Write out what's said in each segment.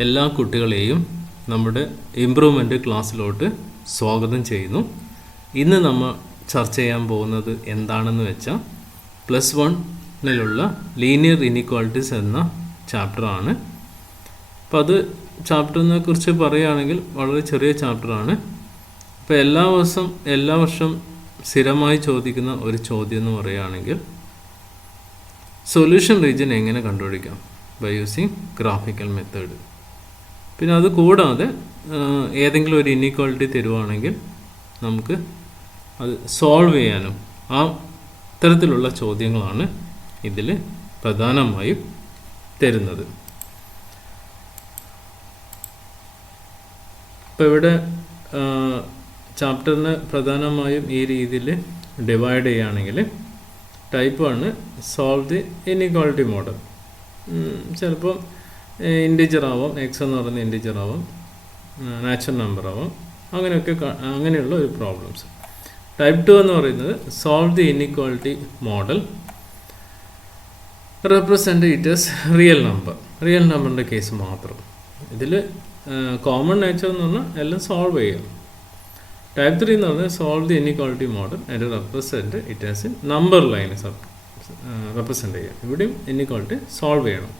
എല്ലാ കുട്ടികളെയും നമ്മുടെ ഇംപ്രൂവ്മെൻ്റ് ക്ലാസ്സിലോട്ട് സ്വാഗതം ചെയ്യുന്നു. ഇന്ന് നമ്മൾ ചർച്ച ചെയ്യാൻ പോകുന്നത് എന്താണെന്ന് വെച്ചാൽ +1 ലീനിയർ ഇനീക്വാളിറ്റീസ് എന്ന ചാപ്റ്ററാണ്. അപ്പോൾ അത് ചാപ്റ്ററിനെ കുറിച്ച് പറയുകയാണെങ്കിൽ വളരെ ചെറിയ ചാപ്റ്ററാണ്. അപ്പോൾ എല്ലാ വർഷം സ്ഥിരമായി ചോദിക്കുന്ന ഒരു ചോദ്യം എന്ന് പറയുകയാണെങ്കിൽ സൊല്യൂഷൻ റീജിയൻ എങ്ങനെ കണ്ടുപിടിക്കാം ബൈ യൂസിങ് ഗ്രാഫിക്കൽ മെത്തേഡ്. പിന്നെ അത് കൂടാതെ ഏതെങ്കിലും ഒരു ഇനീക്വാളിറ്റി തരുവാണെങ്കിൽ നമുക്ക് അത് സോൾവ് ചെയ്യാനും ആ തരത്തിലുള്ള ചോദ്യങ്ങളാണ് ഇതിൽ പ്രധാനമായും തരുന്നത്. ഇപ്പോൾ ഇവിടെ ചാപ്റ്ററിന് പ്രധാനമായും ഈ രീതിയിൽ ഡിവൈഡ് ചെയ്യുകയാണെങ്കിൽ type 1 solve the inequality model. ചിലപ്പോൾ ഇൻറ്റിജർ ആവാം, എക്സ് എന്ന് പറയുന്ന ഇൻറ്റിജർ ആവാം, നാച്ചുറൽ നമ്പർ ആവാം, അങ്ങനെയുള്ള ഒരു പ്രോബ്ലംസ്. ടൈപ്പ് 2 എന്ന് പറയുന്നത് solve the inequality model represent it as real നമ്പറിൻ്റെ കേസ് മാത്രം. ഇതിൽ കോമൺ നേച്ചർ എന്ന് പറഞ്ഞാൽ എല്ലാം സോൾവ് ചെയ്യാം. ടൈപ്പ് 3 എന്ന് പറഞ്ഞാൽ solve the inequality model and represent it as in number line represent ചെയ്യാം. ഇവിടെയും ഇനീക്വാളിറ്റി സോൾവ് ചെയ്യണം.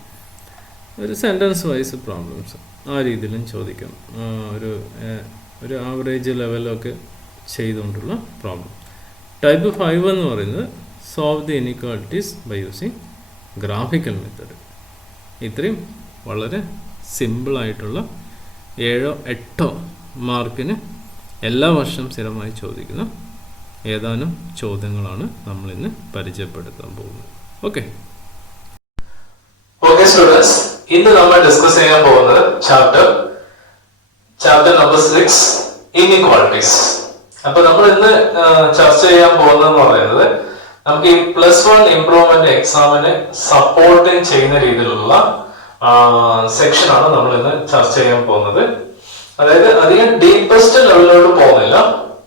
ഒരു സെൻറ്റൻസ് വൈസ് പ്രോബ്ലംസ് ആ രീതിയിലും ചോദിക്കാം. ഒരു ആവറേജ് ലെവലൊക്കെ ചെയ്തുകൊണ്ടുള്ള പ്രോബ്ലം. ടൈപ്പ് 5 എന്ന് പറയുന്നത് solve the inequalities by using graphical method. ഇത്രയും വളരെ സിമ്പിളായിട്ടുള്ള 7-8 മാർക്കിന് എല്ലാ വർഷവും സ്ഥിരമായി ചോദിക്കുന്ന ഏതാനും ചോദ്യങ്ങളാണ് നമ്മളിന്ന് പരിചയപ്പെടുത്താൻ പോകുന്നത്. ഓക്കെ സ്റ്റുഡൻസ്, ഇന്ന് നമ്മൾ ഡിസ്കസ് ചെയ്യാൻ പോകുന്നത് ചാപ്റ്റർ നമ്പർ 6 ഇൻഇക്വാളിറ്റീസ്. അപ്പൊ നമ്മൾ ഇന്ന് ചർച്ച ചെയ്യാൻ പോകുന്നതെന്ന് പറയുന്നത് നമുക്ക് ഈ +1 ഇംപ്രൂവ്മെന്റ് എക്സാമിന് സപ്പോർട്ട് ചെയ്യുന്ന രീതിയിലുള്ള സെക്ഷനാണ് നമ്മൾ ഇന്ന് ചർച്ച ചെയ്യാൻ പോകുന്നത്. അതായത് അധികം ഡീപ്പസ്റ്റ് ലെവലിലോട്ട് പോകുന്നില്ല,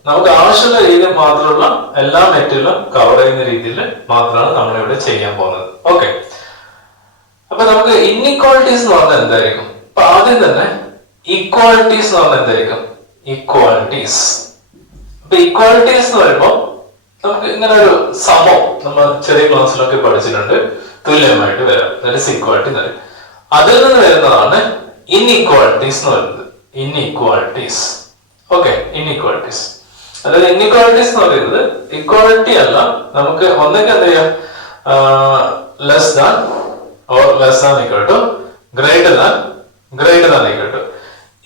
നമുക്ക് ആവശ്യമുള്ള രീതിയിൽ മാത്രമുള്ള എല്ലാ മെറ്റീരിയലും കവർ ചെയ്യുന്ന രീതിയിൽ മാത്രമാണ് നമ്മളിവിടെ ചെയ്യാൻ പോകുന്നത്. ഓക്കെ, അപ്പൊ നമുക്ക് ഇൻഇക്വാളിറ്റീസ് എന്ന് പറഞ്ഞാൽ എന്തായിരിക്കും? അപ്പൊ ആദ്യം തന്നെ ഇക്വാളിറ്റീസ് എന്ന് പറഞ്ഞാൽ എന്തായിരിക്കും? ഇക്വാളിറ്റീസ്. അപ്പൊ ഇക്വാളിറ്റീസ് എന്ന് പറയുമ്പോൾ നമുക്ക് ഇങ്ങനെ ഒരു സമം നമ്മൾ ചെറിയ ക്ലാസ്സിലൊക്കെ പഠിച്ചിട്ടുണ്ട്, തുല്യമായിട്ട് വരാം, ഇക്വാളിറ്റി എന്ന് പറയും. അതിൽ നിന്ന് വരുന്നതാണ് ഇൻഇക്വാളിറ്റീസ് എന്ന് പറയുന്നത്. ഇൻഇക്വാളിറ്റീസ്. Okay, inequalities. അതായത് ഇൻഇക്വാളിറ്റീസ് എന്ന് പറയുന്നത് ഇക്വാളിറ്റി അല്ല, നമുക്ക് ഒന്നെങ്കിൽ എന്ത് ചെയ്യാം, less than or less than equal to greater than equal to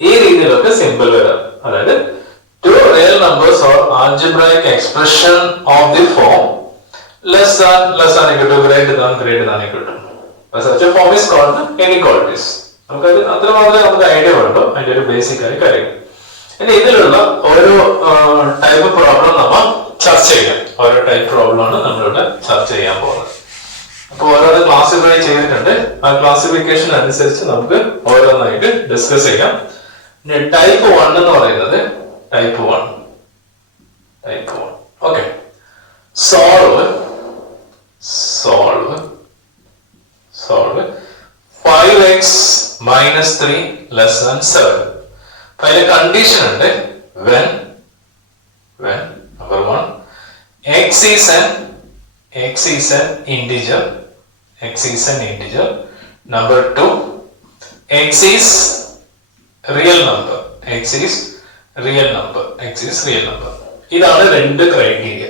ഈ രീതിയിലൊക്കെ സിമ്പിൾ വരാം. അതായത് two real numbers or algebraic expression of the form less than equal to greater than equal to. Such a form is called inequalities. നമുക്ക് അത്ര മാത്രമേ നമുക്ക് idea വേണ്ടൂ, അതിന്റെ ഒരു ബേസിക് ആയ കാര്യം. ഇനി ഇതിലുള്ള ഓരോ ടൈപ്പ് പ്രോബ്ലം നമ്മൾ ചർച്ച ചെയ്യാം. ഓരോ ടൈപ്പ് പ്രോബ്ലം ആണ് നമ്മളിവിടെ ചർച്ച ചെയ്യാൻ പോകുന്നത്. അപ്പൊ ഓരോന്ന് ക്ലാസിഫൈ ചെയ്തിട്ടുണ്ട്, ആ ക്ലാസിഫിക്കേഷൻ അനുസരിച്ച് നമുക്ക് ഓരോന്നായിട്ട് ഡിസ്കസ് ചെയ്യാം. ടൈപ്പ് 1 എന്ന് പറയുന്നത് ടൈപ്പ് 1 ഓക്കെ, സോൾവ് 5x - 3 < 7. അപ്പൊ അതിന്റെ കണ്ടീഷൻ ഉണ്ട്. when number 1 x is an integer. Number 2 x is real number. ഇതാണ് രണ്ട് ക്രൈറ്റീരിയ.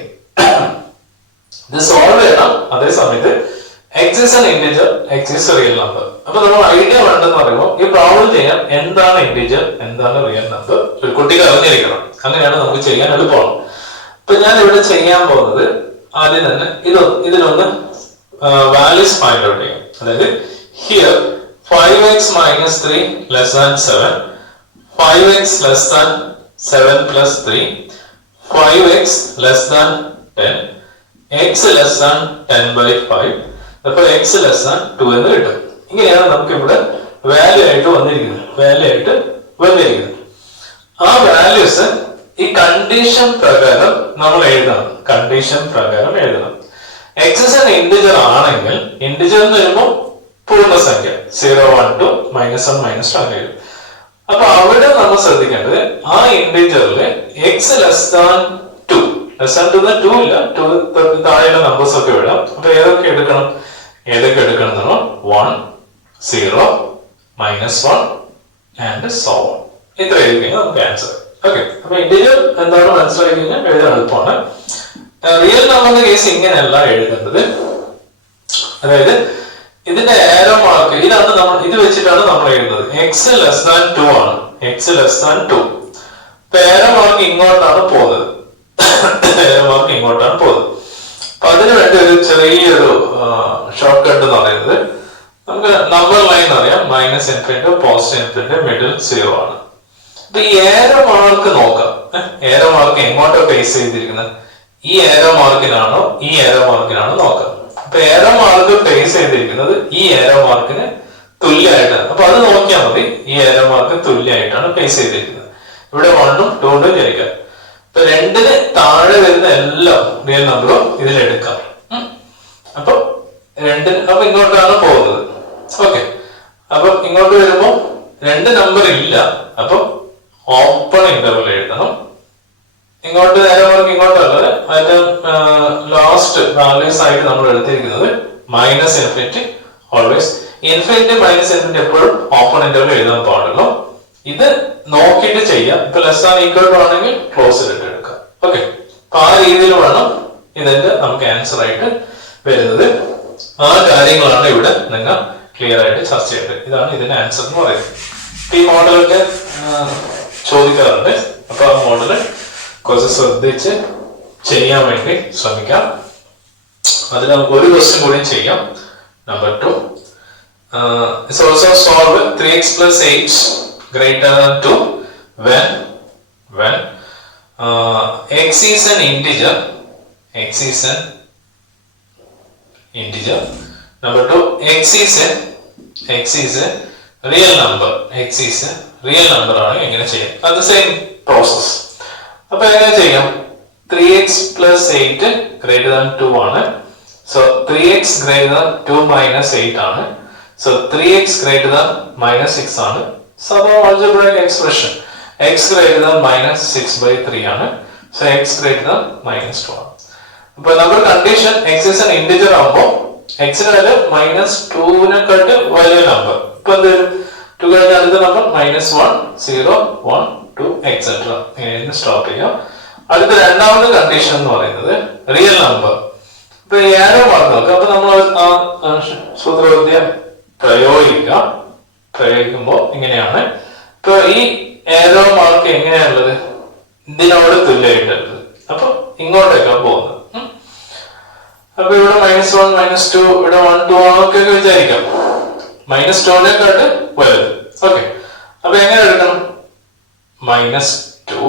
ഇത് സോൾവ് ചെയ്യണം. അതേ സമയത്ത് x is an integer, x is a real number. അപ്പൊ നമ്മൾ ഐഡിയ വേണ്ടെന്ന് പറയുമ്പോൾ ഈ പ്രോബ്ലം ചെയ്യാൻ എന്താണ് ഇൻറ്റിജർ, എന്താണ് റിയൽ നമ്പർ ഒരു കുട്ടിക്ക് അറിഞ്ഞിരിക്കണം. അങ്ങനെയാണ് നമുക്ക് ചെയ്യാൻ എളുപ്പമാണ്. അപ്പൊ ഞാൻ ഇവിടെ ചെയ്യാൻ പോകുന്നത് ആദ്യം തന്നെ ഇതിലൊന്ന് വാല്യൂസ് ഫൈൻഡ് ഔട്ട് ചെയ്യാം. അതായത് here 5x - 3 < 7, 5x < 7 + 3, 5x < 10, x < 10/5, അപ്പോൾ x < 2 എന്ന് കിട്ടും. ഇങ്ങനെയാണ് നമുക്ക് ഇവിടെ വാല്യൂ ആയിട്ട് വന്നിരിക്കുന്നത്. ആ വാല്യൂസ് ഈ കണ്ടീഷൻ പ്രകാരം നമ്മൾ എഴുതണം. x is an integer ആണെങ്കിൽ, ഇന്റിജർ എന്ന് വരുമ്പോൾ പൂർണ്ണസംഖ്യ 0, 1, 2, -1, -2 അങ്ങനെ വരും. അപ്പൊ അവിടെ നമ്മൾ ശ്രദ്ധിക്കേണ്ടത് ആ ഇന്റിജറിൽ എക്സ് ലെസ് ദാൻ 2 ഇല്ല 2 താഴെയുള്ള നമ്പേഴ്സ് ഒക്കെ വിടാം. അപ്പൊ ഏതൊക്കെ എടുക്കണം 1, 0, -1 ആൻഡ് സോ ഓൺ. ഇത്ര എഴുതി കഴിഞ്ഞാൽ നമുക്ക് ആൻസർ. ഓക്കെ, അപ്പൊ ഇന്റിജർ എന്താണ് മനസ്സിലാക്കി കഴിഞ്ഞാൽ എഴുതാൻ എളുപ്പമാണ്. റിയൽ നമ്പറിന്റെ കേസ് ഇങ്ങനെയല്ല എഴുതേണ്ടത്. അതായത് ഇതിന്റെ ആരോ മാർക്ക് ഇതാണ് ഇത് വെച്ചിട്ടാണ് നമ്മൾ എഴുതുന്നത്. എക്സ് ലെസ് ദാൻ 2 ആണ്. X less than 2. Arrow mark ഇങ്ങോട്ടാണ് പോകുന്നത്. ആരോ മാർക്ക് ഇങ്ങോട്ടാണ് പോകുന്നത്. അപ്പൊ അതിനു വേണ്ടി ഒരു ചെറിയൊരു ഷോർട്ട് കട്ട് എന്ന് പറയുന്നത് നമുക്ക് നമ്പർ ലൈൻ അറിയാം. -∞, +∞, മിഡിൽ 0 ആണ്. അപ്പൊ ഈ ഏരോ മാർക്ക് നോക്കാം. ഏരോ മാർക്ക് എങ്ങോട്ടോ ഫേസ് ചെയ്തിരിക്കുന്നത്, ഈ ഏരോ മാർക്കിനാണോ ഈ ഏരോ മാർക്കിനാണോ നോക്കാം. അപ്പൊ ഏരോ മാർക്ക് ഫേസ് ചെയ്തിരിക്കുന്നത് ഈ ഏരോ മാർക്കിന് തുല്യമായിട്ടാണ്. അപ്പൊ അത് നോക്കിയാൽ മതി. ഈ ഏരോ മാർക്ക് തുല്യമായിട്ടാണ് ഫേസ് ചെയ്തിരിക്കുന്നത്. ഇവിടെ 1 ഉം 2 ഉം ജനിക്കാം. ഇപ്പൊ 2ന് താഴെ വരുന്ന എല്ലാം റിയൽ നമ്പറും ഇതിലെടുക്കാം. അപ്പൊ 2 അപ്പൊ ഇങ്ങോട്ടാണ് പോകുന്നത്. ഓക്കെ, അപ്പൊ ഇങ്ങോട്ട് വരുമ്പോ 2 നമ്പർ ഇല്ല. അപ്പൊ ഓപ്പൺ ഇന്റർവൽ എഴുതണം. ഇങ്ങോട്ട് നേരെ മാർക്ക് ഇങ്ങോട്ടല്ലത്. അതിന്റെ ലാസ്റ്റ് വാല്യൂസ് ആയിട്ട് നമ്മൾ എടുത്തിരിക്കുന്നത് -∞. ഓൾവേസ് ഇൻഫിനിറ്റി -∞ എപ്പോഴും ഓപ്പൺ ഇന്റർവൽ എഴുതാൻ പാടുള്ളൂ. ഇത് നോക്കിയിട്ട് ചെയ്യാം. ഇപ്പൊ ലെസ് ആൻ ഈക്വൽ ടു ആണെങ്കിൽ ക്ലോസ് ഇട്ട് എടുക്കാം. ഓക്കെ, അപ്പൊ ആ രീതിയിൽ വേണം ഇതിന്റെ നമുക്ക് ആൻസർ ആയിട്ട് വരുന്നത്. ആ കാര്യങ്ങളാണ് ഇവിടെ നിങ്ങൾ ക്ലിയർ ആയിട്ട് ചർച്ച ചെയ്യേണ്ടത്. ഇതാണ് ഇതിന്റെ ആൻസർ എന്ന് പറയുന്നത്. ഈ മോഡലൊക്കെ ചോദിക്കാറുണ്ട്. അപ്പൊ ആ മോഡല് കുറച്ച് ശ്രദ്ധിച്ച് ചെയ്യാൻ വേണ്ടി ശ്രമിക്കാം. അതിൽ നമുക്ക് ഒരു ക്വസ്റ്റ്യൻ കൂടി ചെയ്യാം. Number 2. It's also solve 3x plus 8 greater than 2 when x is an integer. X is an integer. Number 2, x is a real number. X is a real number ആണ്. എങ്ങനെ ചെയ്യാം? അത് സെയിം പ്രോസസ്. അപ്പൊ എങ്ങനെ ചെയ്യാം? 3x plus 8 greater than 2 ആണ്. So 3x greater than 2 minus 8 ആണ്. So 3x greater than -6 ആണ്. So algebraic expression x greater than -6/3 ആണ്. So x greater than -2 ആണ്. അപ്പൊ നമ്മുടെ condition x is an integer ആകുമ്പോൾ x ന് വാല്യൂ -2നെക്കാട്ട് വലിയ നമ്പർ. ഇപ്പൊ എന്ത് 2 കഴിഞ്ഞാൽ അടുത്ത നമ്പർ -1, 0, 1, 2 etc. ഇങ്ങനെ സ്റ്റോപ്പ് ചെയ്യാം. അടുത്ത രണ്ടാമത്തെ കണ്ടീഷൻ എന്ന് പറയുന്നത് റിയൽ നമ്പർ. ഇപ്പൊ ഏരോ മാർക്ക് നോക്കാം. അപ്പൊ നമ്മൾ സൂത്രവിദ്യ പ്രയോഗിക്കുമ്പോൾ ഇങ്ങനെയാണ്. ഇപ്പൊ ഈ ഏരോ മാർക്ക് എങ്ങനെയാണുള്ളത്? ഇതിനോട് തുല്യമായിട്ടുള്ളത്. അപ്പൊ ഇങ്ങോട്ടേക്കാണ് പോകുന്നത്. അപ്പൊ ഇവിടെ -1, -2, ഇവിടെ 1, 2 ഒക്കെ വിചാരിക്കാം. -2നെക്കാട്ട് വലുത്. ഓക്കെ, അപ്പൊ എങ്ങനെ എടുക്കണം? -2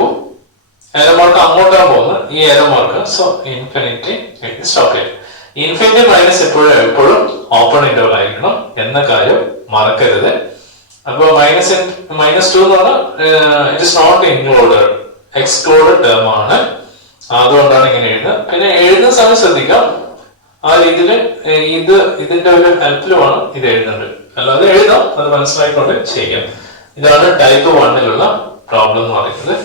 ഏരോ മാർക്ക് അങ്ങോട്ടാണ് പോകുന്നത്. ഈ arrow mark so infinity stop ചെയ്യും. ഇൻഫിനിറ്റി മൈനസ് എപ്പോഴും ഓപ്പൺ ഇന്റർവൽ ആയിരിക്കണം എന്ന കാര്യം മറക്കരുത്. അപ്പൊ -2 എന്ന് പറഞ്ഞാൽ it is not included, excluded term ആണ്. അതുകൊണ്ടാണ് ഇങ്ങനെ എഴുതുന്നത്. പിന്നെ എഴുതുന്ന സമയം ശ്രദ്ധിക്കാം. ആ രീതിയിൽ ഇതിന്റെ ഒരു ഹെൽപ്പിലുമാണ് ഇത് എഴുതേണ്ടത്. അല്ലാതെ എഴുതാം, അത് മനസ്സിലായിക്കൊണ്ട് ചെയ്യാം. ഇതാണ് ടൈപ്പ് 1ലുള്ള പ്രോബ്ലം എന്ന് പറയുന്നത്.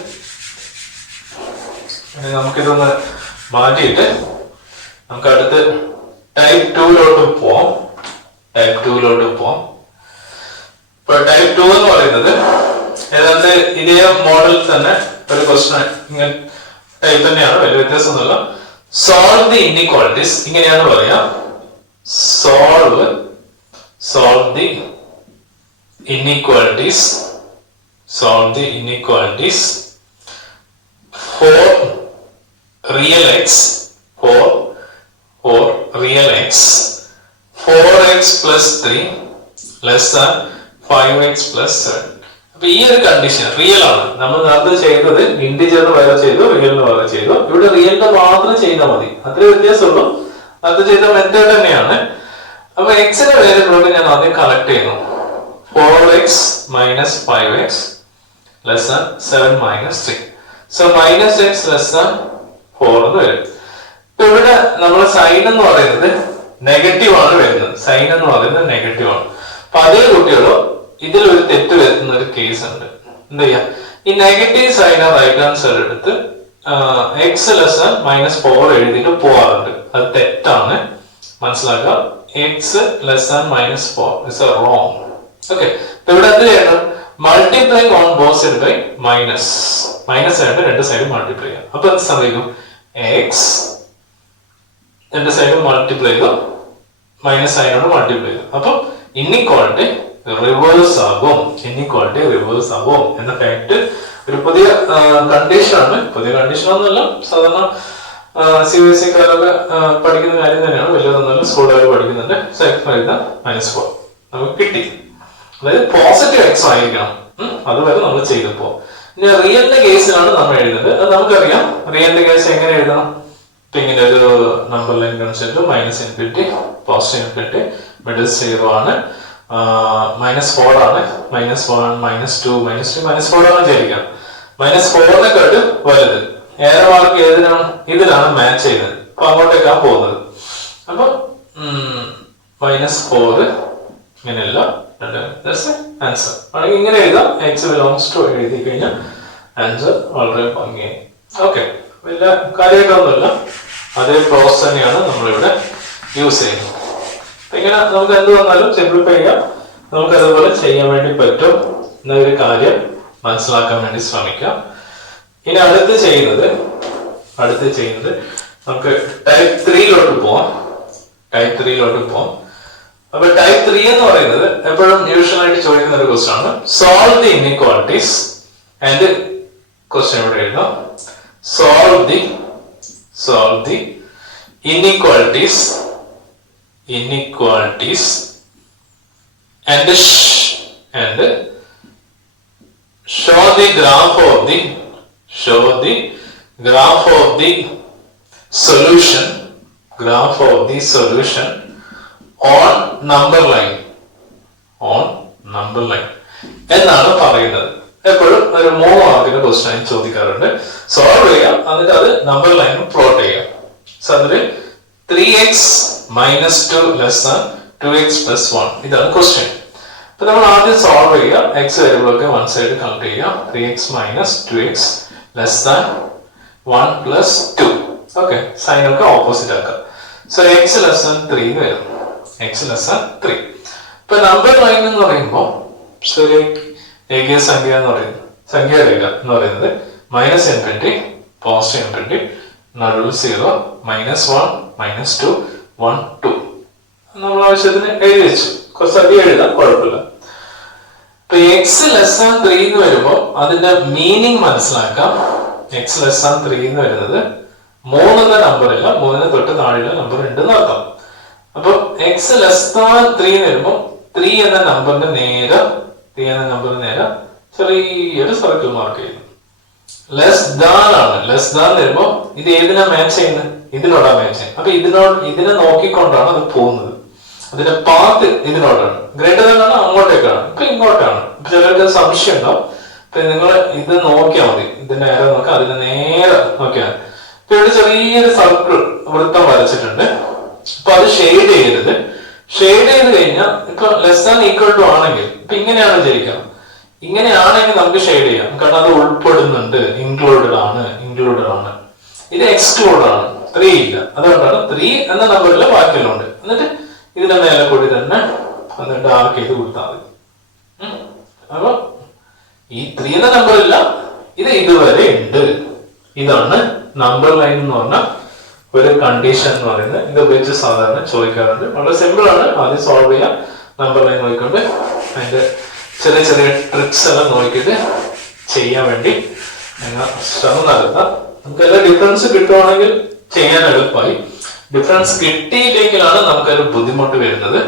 നമുക്കിതൊന്ന് മാറ്റിയിട്ട് നമുക്ക് അടുത്ത് ടൈപ്പ് 2 പോവാം. ഇപ്പൊ ടൈപ്പ് 2 എന്ന് പറയുന്നത് ഏതാണ്ട് ഇതേ മോഡൽ തന്നെ ഒരു ക്വസ്റ്റ്യൻ ഇങ്ങനെ ടൈപ്പ് തന്നെയാണ്, വലിയ വ്യത്യാസമൊന്നുമില്ല. സോൾവ് ദി ഇൻഇക്വാളിറ്റീസ് ഇങ്ങനെയാണ് പറയാ. Solve the inequalities for real x 4x plus 3 less than 5x plus 7. അപ്പൊ ഈ ഒരു കണ്ടീഷൻ റിയൽ ആണ്. നമ്മൾ നേരത്തെ ചെയ്തത് ഇന്റിജറിന് വരെ ചെയ്തു, റിയലിന് വരെ ചെയ്തു. ഇവിടെ റിയലിന് മാത്രം ചെയ്താൽ മതി, അത്ര വ്യത്യാസമുള്ളൂ. അത് ചെയ്ത മെത്തേഡ് തന്നെയാണ്. അപ്പൊ എക്സിന്റെ വേരിയബിളൊക്കെ ഞാൻ ആദ്യം കളക്ട് ചെയ്യുന്നു. 4x minus 5x less than 7 minus 3. So minus x less than 4 എന്ന് വരും. ഇപ്പൊ ഇവിടെ നമ്മുടെ സൈൻ എന്ന് പറയുന്നത് നെഗറ്റീവ് ആണ് വരുന്നത്. സൈൻ എന്ന് പറയുന്നത് നെഗറ്റീവ് ആണ്. അപ്പൊ അതേ കുട്ടികളോ ഇതിലൊരു തെറ്റ് വരുത്തുന്ന ഒരു കേസ് ഉണ്ട്. എന്ത് ചെയ്യാം, ഈ negative sign right hand side എടുത്ത് എക്സ് ലെസ് -4 എഴുതിയിട്ട് പോവാറുണ്ട്. അത് തെറ്റാണ്, മനസ്സിലാക്കുക. X less -4 is a wrong. Okay, ഇവിടെ എന്ത് ചെയ്യണം, multiplying on both side by minus ആയിട്ട് രണ്ട് സൈഡും മൾട്ടിപ്ലൈ ചെയ്യാം. അപ്പൊ എന്ത് സംഭവിക്കും, എക്സ് രണ്ട് സൈഡും മൾട്ടിപ്ലൈ ചെയ്തു മൈനസ് സൈനോട് മൾട്ടിപ്ലൈ ചെയ്തു. അപ്പൊ ഇൻഇക്വാളിറ്റി റിവേഴ്സ് ആകും. ഇൻഇക്വാളിറ്റി റിവേഴ്സ് ആകും എന്ന ഫാക്ട് ഒരു പുതിയ കണ്ടീഷനാണ്. പുതിയ കണ്ടീഷൻ ഒന്നുമല്ല, സാധാരണ CBSE കാരൊക്കെ പഠിക്കുന്ന കാര്യം തന്നെയാണ്. വലിയതൊന്നുമല്ല, സ്കൂളുകാർ പഠിക്കുന്നുണ്ട്. -4 നമുക്ക് കിട്ടി. അതായത് പോസിറ്റീവ് എക്സ് ആയിരിക്കണം. അതുവരെ നമ്മൾ ചെയ്തപ്പോ. ഇനി റിയലിന്റെ കേസിലാണ് നമ്മൾ എഴുതുന്നത്. അത് നമുക്കറിയാം. റിയലിന്റെ കേസ് എങ്ങനെ എഴുതണം. ഇപ്പൊ ഇങ്ങനെ ഒരു നമ്പർ ലൈൻ കൺസെപ്റ്റ് -∞, +∞, മിഡിൽ 0 ആണ്, -4 ആണ്, -1, -2, -4 ആണ് വിചാരിക്കാം. -4നെക്കാട്ട് വലുത് ഏറെ മാർക്ക് ഏതിനാണ്, ഇതിലാണ് മാച്ച് ചെയ്യുന്നത്. അപ്പൊ അങ്ങോട്ടേക്കാണ് പോകുന്നത്. അപ്പൊ -4 ഇങ്ങനെയല്ല, ആൻസർ ആണെങ്കിൽ ഇങ്ങനെ എഴുതാം. എക്സ് ബിലോങ്സ് ടു എഴുതി കഴിഞ്ഞാൽ ആൻസർ വളരെ ഭംഗിയായി. ഓക്കെ, വലിയ കാര്യമായിട്ടൊന്നുമില്ല. അതേ പ്രോസസ് തന്നെയാണ് നമ്മളിവിടെ യൂസ് ചെയ്യുന്നത്. ഇങ്ങനെ നമുക്ക് എന്ത് വന്നാലും സിംപ്ലിഫൈ ചെയ്യാം. നമുക്ക് അതുപോലെ ചെയ്യാൻ വേണ്ടി പറ്റും എന്നൊരു കാര്യം മനസ്സിലാക്കാൻ വേണ്ടി ശ്രമിക്കാം. ഇനി അടുത്ത് ചെയ്യുന്നത് നമുക്ക് ടൈപ്പ് 3 പോവാം. അപ്പൊ ടൈപ്പ് 3 എന്ന് പറയുന്നത് എപ്പോഴും യൂഷ്വൽ ആയിട്ട് ചോദിക്കുന്ന ഒരു ക്വസ്റ്റ്യൻ ആണ്. Solve the inequalities and question ഇവിടെ എഴുതാം. Solve the inequalities and show the graph of the solution on number line എന്നാണ് പറയുന്നത്. എപ്പോഴും ഒരു 3 മാർക്കിന്റെ ക്വസ്റ്റ്യൻ ചോദിക്കാറുണ്ട്. സോൾവ് ചെയ്യാം, എന്നിട്ട് അത് നമ്പർ ലൈൻ പ്ലോട്ട് ചെയ്യാം. സോ അതില് 3x - 2 > 2x + 1 ഇതാണ് ക്വസ്റ്റ്യൻ. അപ്പൊ നമ്മൾ ആദ്യം സോൾവ് ചെയ്യുക. എക്സ് വേരിയബിൾ ഒക്കെ വൺ സൈഡ് കൗണ്ട് ചെയ്യുക. 3x - 2x > 1 + 2. ഓക്കെ, സൈൻ ഒക്കെ ഓപ്പോസിറ്റ് ആക്കുക. സോ x <3 എന്ന് വരും. x <3. ഇപ്പൊ നമ്പർ ലൈൻ എന്ന് പറയുമ്പോൾ രേഖീയ സംഖ്യ എന്ന് പറയുന്നത് സംഖ്യാരേഖ എന്ന് പറയുന്നത് -∞, +∞, നടുവിൽ 0, -1, -2, 1, 2 നമ്മൾ ആവശ്യത്തിന് എഴുതി വെച്ചു. കുറച്ച് അധികം എഴുതാം, കുഴപ്പമില്ല. ഇപ്പൊ x <3 എന്ന് വരുമ്പോൾ അതിന്റെ മീനിങ് മനസ്സിലാക്കാം. x <3 എന്ന് വരുന്നത് 3 എന്ന നമ്പർ ഇല്ല, 3ന് തൊട്ട് താഴെയുള്ള നമ്പർ ഉണ്ടെന്ന് അർത്ഥം. അപ്പൊ x <3 എന്ന് വരുമ്പോൾ 3 എന്ന നമ്പറിന്റെ നേരെ ചെറിയൊരു സർക്കിൾ മാർക്ക് ചെയ്യുന്നു. ലെസ് ദാൻ ആണ്. ലെസ് ദാൻ വരുമ്പോ ഇത് ഏതിനാ മാച്ച് ചെയ്യുന്നത്, ഇതിനോടാ മാച്ച് ചെയ്യുന്നത്. അപ്പൊ ഇതിനെ നോക്കിക്കൊണ്ടാണ് അത് പോകുന്നത്. അതിന്റെ പാത്ത് ഇതിനോടാണ്. ഗ്രേറ്റർ ദാൻ ആണ് അങ്ങോട്ടേക്കാണ്, ഇപ്പൊ ഇങ്ങോട്ടാണ്. ചിലർക്ക് സംശയം ഉണ്ടാവും. ഇപ്പൊ നിങ്ങൾ ഇത് നോക്കിയാൽ മതി, ഇതിന്റെ നേരെ നോക്കാം, അതിന്റെ നേരെ നോക്കിയാൽ. ഇപ്പൊ ഇവിടെ ചെറിയൊരു സർക്കിൾ വൃത്തം വരച്ചിട്ടുണ്ട്. അപ്പൊ അത് ഷെയ്ഡ് ചെയ്യരുത്. ഷെയ്ഡ് ചെയ്ത് കഴിഞ്ഞാൽ ഇപ്പൊ <= ആണെങ്കിൽ ഇപ്പൊ ഇങ്ങനെയാണ് വിചാരിക്കാം. ഇങ്ങനെയാണെങ്കിൽ നമുക്ക് ഷെയ്ഡ് ചെയ്യാം, കാരണം അത് ഉൾപ്പെടുന്നുണ്ട്, ഇൻക്ലൂഡഡ് ആണ്. ഇത് എക്സ്ക്ലൂഡ് ആണ്, 3 ഇല്ല. അതുകൊണ്ടാണ് 3 എന്ന നമ്പറിൽ ബാക്കിയെല്ലാം ഉണ്ട്. എന്നിട്ട് ഇതിന്റെ മേലെ കൂടി തന്നെ എന്നിട്ട് ആർക്ക് ചെയ്ത് കൊടുത്താൽ മതി. അപ്പൊ ഈ 3 എന്ന നമ്പർ ഇല്ല, ഇത് ഇതുവരെ ഉണ്ട്. ഇതാണ് നമ്പർ ലൈൻ എന്ന് പറഞ്ഞ ഒരു കണ്ടീഷൻ എന്ന് പറയുന്നത്. ഇത് ഉപയോഗിച്ച് സാധാരണ ചോദിക്കാറുണ്ട്. വളരെ സിമ്പിൾ ആണ്. ആദ്യം സോൾവ് ചെയ്യാം. നമ്പർ ലൈൻ നോക്കിക്കൊണ്ട് അതിന്റെ ചെറിയ ട്രിക്സ് എല്ലാം നോക്കിയിട്ട് ചെയ്യാൻ വേണ്ടി നിങ്ങൾ ശ്രമം നടത്താം. നമുക്ക് എല്ലാ ഡിഫറൻസ് കിട്ടുവാണെങ്കിൽ ചെയ്യാൻ എളുപ്പമായി. ഡിഫറൻസ് കിട്ടിയില്ലെങ്കിലാണ് നമുക്കൊരു ബുദ്ധിമുട്ട് വരുന്നത്.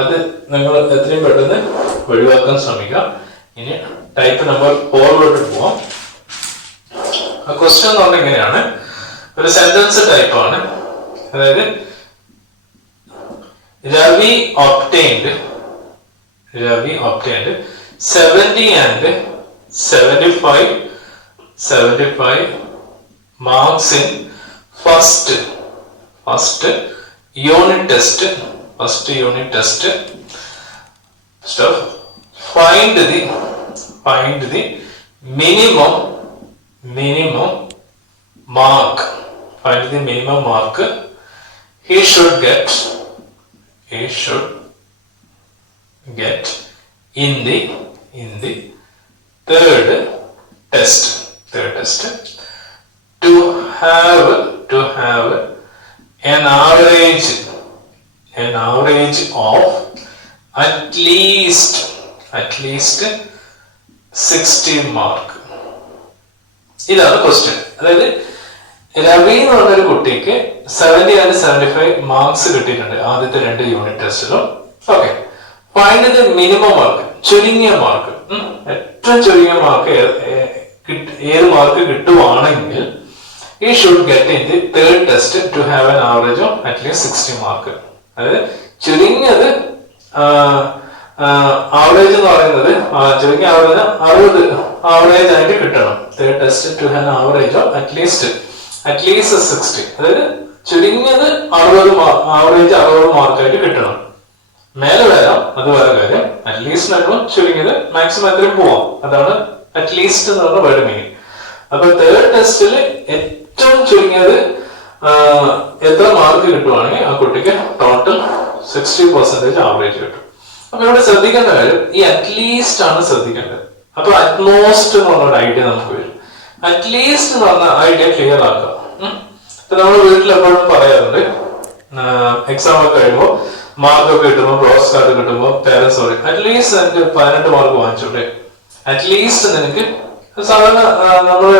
അത് നിങ്ങൾ എത്രയും പെട്ടെന്ന് ഒഴിവാക്കാൻ ശ്രമിക്കാം. ഇനി ടൈപ്പ് നമ്പർ 4 പോവാം. ആ ക്വസ്റ്റ്യൻ എന്ന് പറഞ്ഞാൽ ഇങ്ങനെയാണ്. ഒരു സെന്റൻസ് ടൈപ്പ് ആണ്. അതായത് Ravi obtained 70 and 75 marks in first unit test. First unit test. Stuff. Find the minimum mark. Find the minimum mark he should get in the third test to have an average of at least 60 mark. ഇതാണ് question. അതായത് രവി എന്ന് പറഞ്ഞൊരു കുട്ടിക്ക് 70 and 75 marks കിട്ടിയിട്ടുണ്ട് ആദ്യത്തെ 2 unit ടെസ്റ്റിലും. Okay, find the minimum mark, ചുരുങ്ങിയ mark, ഏറ്റവും ചുരുങ്ങിയ മാർക്ക് ഏത് മാർക്ക് കിട്ടുവാണെങ്കിൽ he should get in the third test to have an average of at least 60 mark. അതായത് ചുരുങ്ങിയത് ആവറേജ് എന്ന് പറയുന്നത് ചുരുങ്ങിയ ആവറേജ് 60 ആവറേജ് ആയിട്ട് കിട്ടണം. Third test to have average of at least 60. അതായത് ചുരുങ്ങിയത് 60 ആവറേജ് 60 മാർക്കായിട്ട് കിട്ടണം. മേലെ വരാം, അത് വേറെ കാര്യം. അറ്റ്ലീസ്റ്റ് നമ്മൾ ചുരുങ്ങിയത് മാക്സിമം എത്രയും പോവാം. അതാണ് അറ്റ്ലീസ്റ്റ് എന്ന് പറഞ്ഞ വേർഡ് മീനിങ്. അപ്പൊ തേർഡ് ടെസ്റ്റിൽ ഏറ്റവും ചുരുങ്ങിയത് എത്ര മാർക്ക് കിട്ടുവാണെങ്കിൽ ആ കുട്ടിക്ക് ടോട്ടൽ 60% ആവറേജ് കിട്ടും. അപ്പൊ ഇവിടെ ശ്രദ്ധിക്കേണ്ട കാര്യം ഈ അറ്റ്ലീസ്റ്റ് ആണ് ശ്രദ്ധിക്കേണ്ടത്. അപ്പൊ അറ്റ്മോസ്റ്റ് എന്ന് പറഞ്ഞ ഐഡിയ നമുക്ക് വരും. അറ്റ്ലീസ്റ്റ് എന്ന് പറഞ്ഞ ഐഡിയ ക്ലിയർ ആക്കുക. നമ്മൾ വീട്ടിൽ എപ്പോഴും പറയാറുണ്ട്, എക്സാം ഒക്കെ കഴിയുമ്പോൾ മാർക്കൊക്കെ കിട്ടുമ്പോൾ പ്രോസ് കാർഡ് കിട്ടുമ്പോൾ പേരൻസ് പറയും അറ്റ്ലീസ്റ്റ് നിനക്ക് 18 മാർക്ക് വാങ്ങിച്ചോട്ടെ, അറ്റ്ലീസ്റ്റ് നിനക്ക്. സാധാരണ നമ്മൾ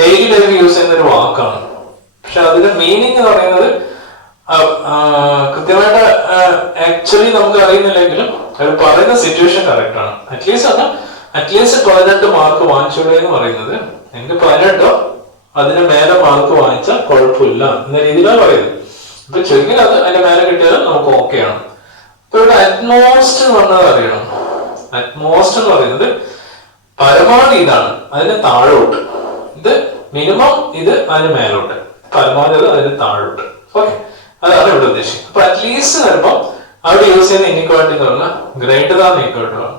ഡെയിലി ലൈഫ് യൂസ് ചെയ്യുന്ന ഒരു വാക്കാണ്. പക്ഷെ അതിന്റെ മീനിങ് എന്ന് പറയുന്നത് കൃത്യമായിട്ട് ആക്ച്വലി നമുക്ക് അറിയുന്നില്ലെങ്കിലും അവർ പറയുന്ന സിറ്റുവേഷൻ കറക്റ്റ് ആണ്. അറ്റ്ലീസ്റ്റ് 18 മാർക്ക് വാങ്ങിച്ചോളൂ എന്ന് പറയുന്നത് എനിക്ക് 18 അതിന് മേലെ മാർക്ക് വാങ്ങിച്ചാൽ കുഴപ്പമില്ല എന്ന രീതിയിലാണ് പറയുന്നത്. അപ്പൊ ചുരുങ്ങിയത് അത് അതിന്റെ മേലെ കിട്ടിയാലും നമുക്ക് ഓക്കെ ആണ്. അപ്പൊ ഇവിടെ അറ്റ്മോസ്റ്റ് എന്ന് പറഞ്ഞത് അറിയണം. അറ്റ്മോസ്റ്റ് എന്ന് പറയുന്നത് പരമാവധി ഇതാണ്, അതിന് താഴോട്ട്. ഇത് മിനിമം, ഇത് അതിന് മേലോട്ട്. പരമാവധി അത് അതിന് താഴോട്ട്. ഓക്കെ, അതാണ് ഇവിടെ ഉദ്ദേശിക്കുന്നത്. അപ്പൊ അറ്റ്ലീസ്റ്റ് വരുമ്പോൾ അവിടെ യൂസ് ചെയ്യുന്ന ഇനിക്വാലിറ്റി എന്ന് പറഞ്ഞാൽ ഗ്രേറ്റർ ദാൻ ഈക്വൽ ടു ആണ്.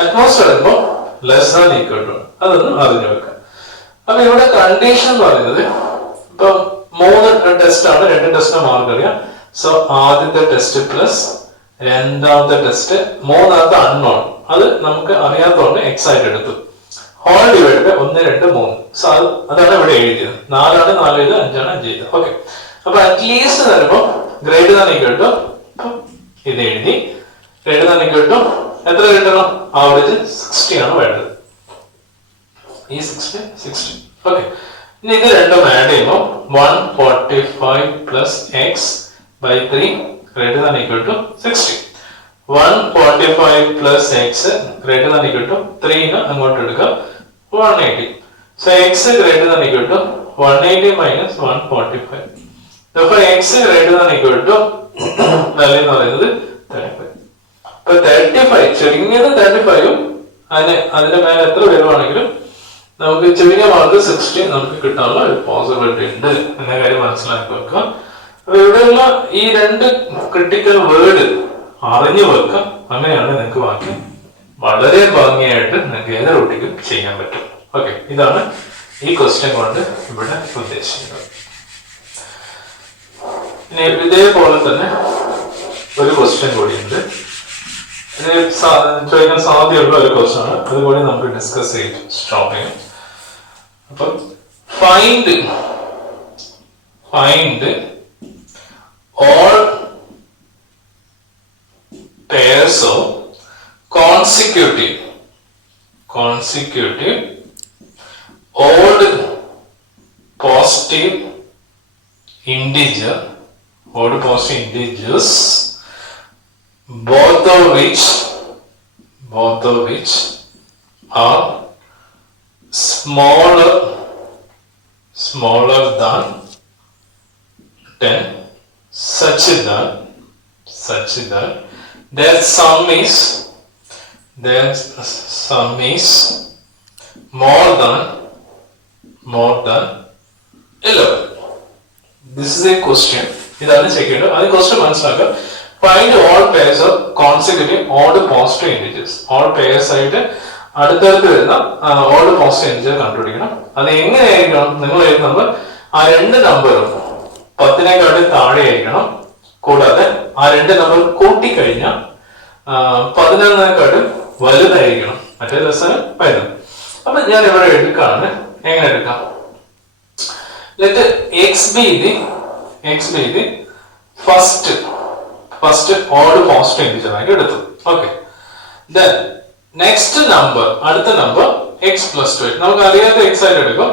അറ്റ്മോസ്റ്റ് വരുമ്പോൾ ലെസ് ദാൻ ഈക്വൽ ടു ആണ്. അതൊന്നും അറിഞ്ഞു വെക്കാം. അപ്പൊ ഇവിടെ കണ്ടീഷൻ എന്ന് പറയുന്നത് ഇപ്പൊ 3 ടെസ്റ്റ് ആണ്, 2 ടെസ്റ്റിന് മാർക്ക് അറിയാം. സോ ആദ്യത്തെ ടെസ്റ്റ് പ്ലസ് രണ്ടാമത്തെ ടെസ്റ്റ്, മൂന്നാമത്തെ അൺനോൺ, അത് നമുക്ക് അറിയാത്തതുകൊണ്ട് എക്സ് ആയിട്ട് എടുത്തു. Whole divide 1, 2, 3. സോ അതാണ് ഇവിടെ എഴുതിയത്. 4 ആണ് 4 എഴുതുക, 5 ആണ് 5 എഴുതുക. ഓക്കെ, അപ്പൊ അറ്റ്ലീസ്റ്റ് വരുമ്പോൾ ഗ്രേറ്റർ ദാൻ ഈക്വൽ ടു ഇത് എഴുതി. ഗ്രേറ്റർ ദാൻ ഈക്വൽ ടു എത്ര കിട്ടണം? ആവറേജ് 60 ആണ് വേണ്ടത്. ഈ 60. ഓക്കെ, ഇനി ഇത് രണ്ടും ആഡ് ചെയ്യുമ്പോൾ 145 plus x by 3 greater than equal to 60. 145 plus x greater than equal to 3 അങ്ങോട്ട് എടുക്കുക, 180. So x greater than equal to 180 minus 145. അപ്പൊ x greater than equal to value എന്ന് പറയുന്നത് 35. അപ്പൊ 35 ചുരുങ്ങിയത് 35ഉം അതിന്റെ മേലെ എത്ര വരുവാണെങ്കിലും നമുക്ക് ചുരുങ്ങിയ മാർക്ക് 60 നമുക്ക് കിട്ടാനുള്ള ഒരു പോസിബിലിറ്റി ഉണ്ട് എന്ന കാര്യം മനസ്സിലാക്കി വെക്കുക. അപ്പൊ ഇവിടെയുള്ള ഈ 2 ക്രിട്ടിക്കൽ വേർഡ് അറിഞ്ഞു വെക്കുക. അങ്ങനെയാണ് നിങ്ങൾക്ക് ബാക്കി വളരെ ഭംഗിയായിട്ട് നിങ്ങൾക്ക് ഏത് റൂട്ടിക്കും ചെയ്യാൻ പറ്റും. ഓക്കെ, ഇതാണ് ഈ ക്വസ്റ്റ്യൻ കൊണ്ട് ഇവിടെ ഉദ്ദേശിക്കുന്നത്. ഇനി ഇതേപോലെ തന്നെ ഒരു ക്വസ്റ്റ്യൻ കൂടിയുണ്ട്. ഇത് ചോദിക്കാൻ സാധ്യതയുള്ള ഒരു ക്വസ്റ്റ്യൻ ആണ്, അതുകൂടി നമുക്ക് ഡിസ്കസ് ചെയ്ത് സ്റ്റോപ്പ് ചെയ്യാം. അപ്പൊ find all pairs of consecutive odd positive integers both of which are smaller than 10 such that their sum is more than 11. This is a question. ഇതാണ് ചെക്ക് ചെയ്യേണ്ടത്. അത് ക്വസ്റ്റ്യൻ മനസ്സിലാക്കുക. Find all pairs of consecutive odd positive integers. All pairs ആയിട്ട് അടുത്തടുത്ത് വരുന്ന odd positive integer കണ്ടുപിടിക്കണം. അത് എങ്ങനെയായിരിക്കണം? നിങ്ങൾ എഴുതുമ്പോൾ ആ രണ്ട് നമ്പറും 10 താഴെ ആയിരിക്കണം. കൂടാതെ ആ രണ്ട് നമ്പർ കൂട്ടിക്കഴിഞ്ഞാൽ 11 വലുതായിരിക്കണം. മറ്റേ ലെസ്സൺ വരും. അപ്പൊ ഞാൻ ഇവിടെ എടുക്കാണ്. എങ്ങനെ എടുക്കാം? Let X be the first odd positive integer ആയിട്ട് എടുത്തു. ഓക്കെ, ദെൻ നെക്സ്റ്റ് നമ്പർ, അടുത്ത നമ്പർ x+2. നമുക്ക് അറിയാത്ത എക്സ് ആയിട്ട് എടുക്കും.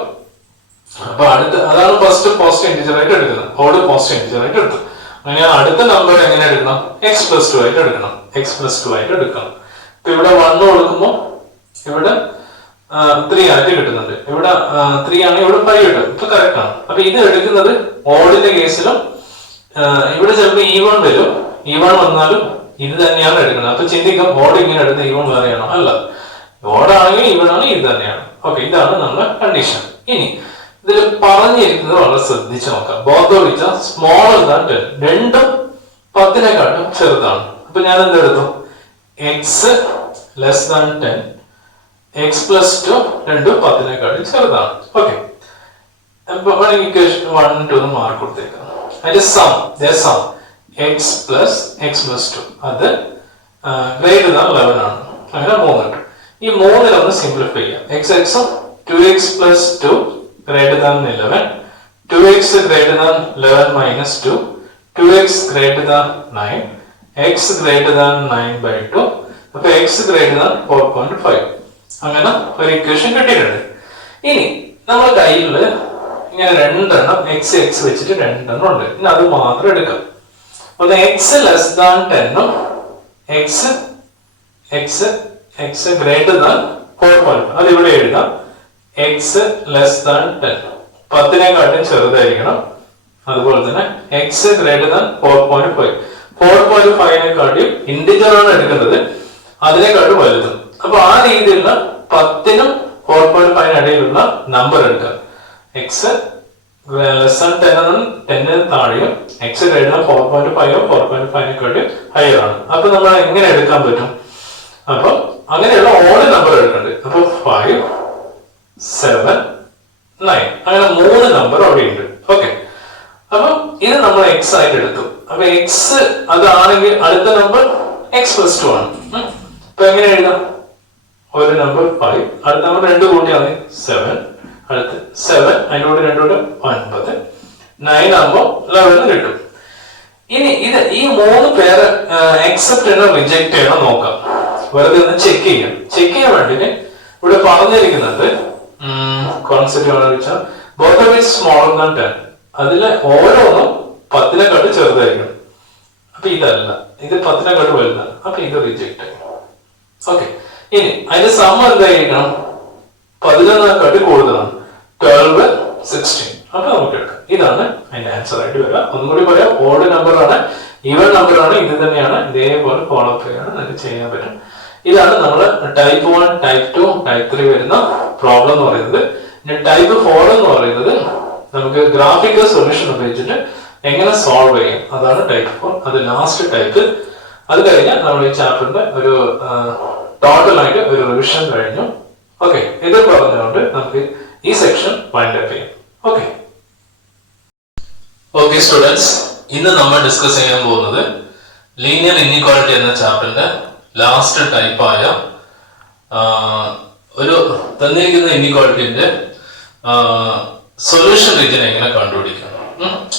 അപ്പൊ അതാണ് ഫസ്റ്റ് പോസിറ്റീവ് ഇന്റിജർ ആയിട്ട് എടുക്കുന്നത്, ഓഡ് പോസിറ്റീവ് ഇന്റിജർ ആയിട്ട് എടുത്തു. അങ്ങനെ അടുത്ത നമ്പർ എങ്ങനെ എടുക്കണം? x+2 ആയിട്ട് എടുക്കണം. x+2 ആയിട്ട് എടുക്കണം. ഇപ്പൊ ഇവിടെ 1 കൊടുക്കുമ്പോൾ ഇവിടെ 3 ആയിട്ട് കിട്ടുന്നുണ്ട്. ഇവിടെ 3 ആണ്, ഇവിടെ 5 കിട്ടും. ഇപ്പൊ കറക്റ്റ് ആണ്. അപ്പൊ ഇത് എടുക്കുന്നത് ഓഡിന്റെ കേസിലും ഇവിടെ ചിലപ്പോൾ E1 വരും. E1 വന്നാലും ഇത് തന്നെയാണ് എടുക്കുന്നത്. അപ്പൊ ചിന്തിക്കാം, ഓഡ് ഇങ്ങനെ എടുത്ത് E1 വേറെയാണോ? അല്ല, ഓടാണെങ്കിൽ E1 ആണ്, ഇത് തന്നെയാണ്. ഓക്കെ, ഇതാണ് നമ്മുടെ കണ്ടീഷൻ. ഇനി ഇതിൽ പറഞ്ഞിരിക്കുന്നത് വളരെ ശ്രദ്ധിച്ചു നോക്കാം. ബോത്ത് വിച്ച സ്മോളർ ദാൻ 10, രണ്ടും 10 ചെറുതാണ്. അപ്പൊ ഞാൻ എന്തെടുത്തു? x<10, x+2 രണ്ടും 10 ചെറുതാണ്. ഓക്കെ, അപ്പൊ ഇക്വേഷൻ 1 2 മാർക്ക് കൊടുത്തേക്കാം. അതിന്റെ സം x+x+2 അത് ഗ്രേറ്റർ ദാൻ 11 ആണ്. അങ്ങനെ 3 കിട്ടും. ഈ 3 സിംപ്ലിഫൈ ചെയ്യാം. xഉം 2x+2 greater than 11, 2x greater than 11 minus 2, 2x greater than 9, x greater than 9/2. അപ്പൊ x greater than 4.5. അങ്ങനെ ഒരു ഇക്വേഷൻ കിട്ടിയിട്ടുണ്ട്. ഇനി നമ്മുടെ കയ്യിൽ ഇങ്ങനെ രണ്ടെണ്ണം x വെച്ചിട്ട് രണ്ടെണ്ണം ഉണ്ട്. ഇനി അത് മാത്രം എടുക്കാം. ഒന്ന് x<10ഉം x greater than 4.5. അത് ഇവിടെ എഴുതാം. x<10 10 ചെറുതായിരിക്കണം. അതുപോലെ തന്നെ x greater than 4.5, 4.5 ഇന്റിജർ ആണ് എടുക്കുന്നത്, അതിനെക്കാട്ടും വലുതും. അപ്പൊ ആ രീതിയിലുള്ള 10നും 4.5 ഇടയിലുള്ള നമ്പർ എടുക്കുക. x<10 താഴെയും x greater than 4.5 4.5 ഹയർ ആണ്. അപ്പൊ നമ്മൾ എങ്ങനെ എടുക്കാൻ പറ്റും? അപ്പൊ അങ്ങനെയുള്ള ഓഡ് നമ്പർ എടുക്കേണ്ടത്. അപ്പൊ 5 7 9 അങ്ങനെ 3 നമ്പർ അവിടെ ഉണ്ട്. ഓക്കെ, അപ്പൊ ഇത് നമ്മൾ x ആയിട്ട് എടുത്തു. അപ്പൊ x അതാണെങ്കിൽ അടുത്ത നമ്പർ x+2 ആണ്. അപ്പൊ എങ്ങനെ എഴുതാം? ഒരു നമ്പർ 5, അടുത്ത നമ്പർ 2 കൂട്ടിയാണ് 7, അടുത്ത് 7 അതിന്റെ കൂടെ 2 9, 9 ആകുമ്പോൾ 11 കിട്ടും. ഇനി ഈ 3 പേര് അക്സെപ്റ്റ് ചെയ്യണോ റിജക്ട് ചെയ്യണോ നോക്കാം. വെറുതെ ഒന്ന് ചെക്ക് ചെയ്യാൻ വേണ്ടിട്ട് ഇവിടെ പറഞ്ഞിരിക്കുന്നത് കോൺസെപ്റ്റ് വെച്ചാൽ both of is smaller than 10. അതില് ഓരോന്നും 10 ചെറുതായിരിക്കും. അപ്പൊ ഇതല്ല, ഇത് 10 വലുതാണ്. അപ്പൊ ഇത് റിജക്ട് ആയി. ഓക്കെ, ഇനി അതിന്റെ സം എന്തായിരിക്കണം? 11 കൂടുതലാണ്, 12 16. അപ്പൊ നമുക്ക് എടുക്കാം. ഇതാണ് അതിന്റെ ആൻസർ ആയിട്ട് വരിക. ഒന്നും കൂടി പറയാം, ഓഡ് നമ്പർ ആണ്, ഈവൻ നമ്പർ ആണ്, ഇത് തന്നെയാണ്. ഇതേപോലെ ഫോളോ അപ്പ് ചെയ്യാണ് നമുക്ക് ചെയ്യാൻ പറ്റും. ഇതാണ് നമ്മൾ ടൈപ്പ് 1 ടൈപ്പ് 2 ടൈപ്പ് 3 വരുന്ന പ്രോബ്ലം എന്ന് പറയുന്നത്. ഇനി ടൈപ്പ് 4 എന്ന് പറയുന്നത് നമുക്ക് ഗ്രാഫിക്കൽ സൊല്യൂഷൻ ഉപയോഗിച്ചിട്ട് എങ്ങനെ സോൾവ് ചെയ്യാം, അതാണ് ടൈപ്പ് 4. അത് ലാസ്റ്റ് ടൈപ്പ്. അത് കഴിഞ്ഞാൽ നമ്മൾ ഈ ചാപ്റ്ററിന്റെ ഒരു ടോട്ടൽ ആയിട്ട് ഒരു റിവിഷൻ കഴിഞ്ഞു. ഓക്കെ, ഇത് പറഞ്ഞുകൊണ്ട് നമുക്ക് ഈ സെക്ഷൻ വൈൻഡ് അപ്പ് ചെയ്യാം. ഓക്കെ സ്റ്റുഡൻസ്, ഇന്ന് നമ്മൾ ഡിസ്കസ് ചെയ്യാൻ പോകുന്നത് ലീനിയർ ഇൻഇക്വാലിറ്റി എന്ന ചാപ്റ്ററിന്റെ ലാസ്റ്റ് ടൈപ്പായ ഒരു തന്നിരിക്കുന്ന ഇൻഇക്വാലിറ്റിന്റെ സൊല്യൂഷൻ റീജിയൻ എങ്ങനെ കണ്ടുപിടിക്കാം.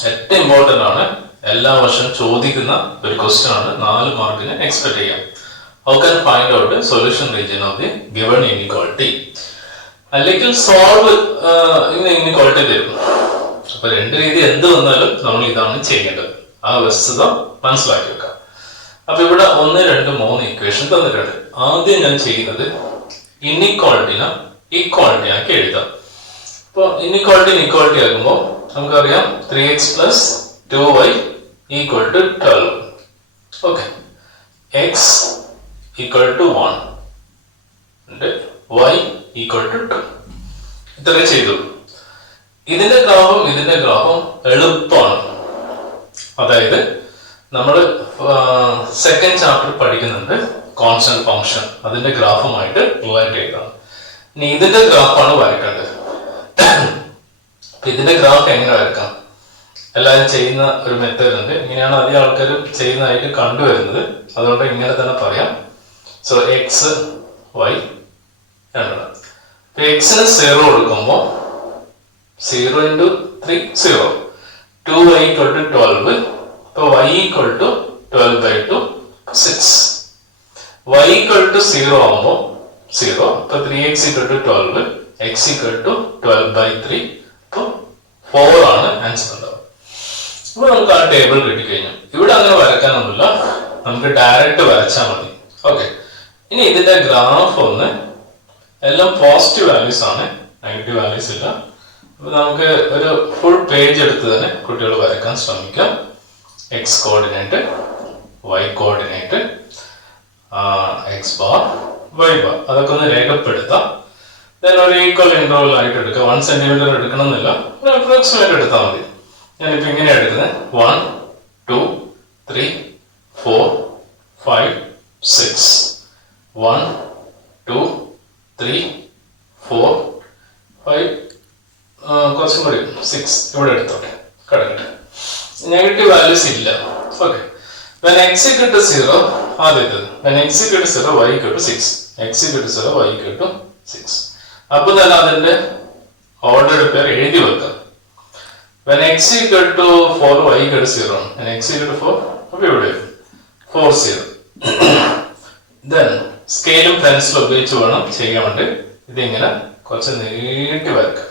ഏറ്റവും ഇമ്പോർട്ടന്റ് ആണ്, എല്ലാ വർഷം ചോദിക്കുന്ന ഒരു ക്വസ്റ്റ്യൻ ആണ്. 4 മാർക്കിന് എക്സ്പെക്ട് ചെയ്യാം. How can find out solution region of the given inequality. അല്ലെങ്കിൽ സോൾവ് ഇൻഇക്വാലിറ്റി തരും. അപ്പൊ 2 രീതി എന്ത് വന്നാലും നമ്മൾ ഇതാണ് ചെയ്യേണ്ടത്. ആ വസ്തുത മനസ്സിലാക്കി വെക്കാം. അപ്പൊ ഇവിടെ 1 2 3 ഇക്വേഷൻ തന്നിട്ടുണ്ട്. ആദ്യം ഞാൻ ചെയ്യുന്നത് ഇൻഇക്വാലിറ്റിനെ ഇക്വാലിറ്റി ആക്കി എഴുതാം. അപ്പൊ ഇക്വാലിറ്റി ആകുമ്പോൾ നമുക്കറിയാം 3x + 2y = 12. Okay, x = 1 and y = 2. ഇത്രയും ചെയ്തു. ഇതിന്റെ ഗ്രാഫും എളുപ്പമാണ്. അതായത് നമ്മൾ സെക്കൻഡ് ചാപ്റ്റർ പഠിക്കുന്നുണ്ട് കോൺസ്റ്റന്റ് ഫംഗ്ഷൻ, അതിന്റെ ഗ്രാഫുമായിട്ട് റിലേറ്റ് ചെയ്താണ്. ഇനി ഇതിന്റെ ഗ്രാഫാണ് വരക്കേണ്ടത്. ഇതിന്റെ ഗ്രാഫ് എങ്ങനെ വരക്കാം? എല്ലാവരും ചെയ്യുന്ന ഒരു മെത്തേഡ് ഉണ്ട്. ഇങ്ങനെയാണ് അധികം ആൾക്കാർ ചെയ്യുന്നതായിട്ട് കണ്ടുവരുന്നത്. അതുകൊണ്ട് ഇങ്ങനെ തന്നെ പറയാം. സോ എക്സ് വൈ രണ്ടെണ്ണം. ഇപ്പൊ എക്സിന് 0 കൊടുക്കുമ്പോൾ 0 × 3 0, 2y = 12. ഇപ്പൊ y = 12/2 6. y = 0 ആകുമ്പോൾ 0. ഇപ്പൊ 3x = 12, x = 12/3. ഇപ്പൊ 4 ആണ് ആൻസർ ഉണ്ടാവും. ഇപ്പൊ നമുക്ക് ആ ടേബിൾ കിട്ടിക്കഴിഞ്ഞു. ഇവിടെ അങ്ങനെ വരക്കാനൊന്നുമില്ല, നമുക്ക് ഡയറക്റ്റ് വരച്ചാൽ മതി. ഓക്കെ. ഇനി ഇതിന്റെ ഗ്രാഫ് ഒന്ന് എല്ലാം പോസിറ്റീവ് വാല്യൂസ് ആണ്, നെഗറ്റീവ് വാല്യൂസ് ഇല്ല. അപ്പൊ നമുക്ക് ഒരു ഫുൾ പേജ് എടുത്ത് തന്നെ കുട്ടികൾ വരക്കാൻ ശ്രമിക്കാം. X coordinate, y coordinate, x bar, y bar, അതൊക്കെ ഒന്ന് രേഖപ്പെടുത്താം. ഒരു ഈക്വൽ ഇന്റർവൽ ആയിട്ട് എടുക്കുക. 1 സെന്റിമീറ്റർ എടുക്കണം എന്നില്ല, ഒരു അപ്രോക്സിമേറ്റ് എടുത്താൽ മതി. ഞാനിപ്പോ ഇങ്ങനെയാണ് എടുക്കുന്നത്. 1 2 3 4 5 6 1 2 3 4 5 കുറച്ചും കൂടി 6 ഇവിടെ എടുത്തോട്ടെ. കറക്റ്റ്. നെഗറ്റീവ് വാല്യൂസ് ഇല്ല. ഓക്കെ. when x = 0, ആദ്യത്തേത് when x = 0 y = 6, x = 0 y = 6. അപ്പൊ തന്നെ അതിന്റെ ഓർഡർ പേര് എഴുതി വെക്കാം. when x = 4 y = 0, when x = 4 അപ്പൊ ഇവിടെ 4 0. then സ്കെയിലും പെൻസിലും ഉപയോഗിച്ച് വേണം ചെയ്യാൻ വേണ്ടി ഇതിങ്ങനെ കുറച്ച് നീട്ടി വരക്കാം.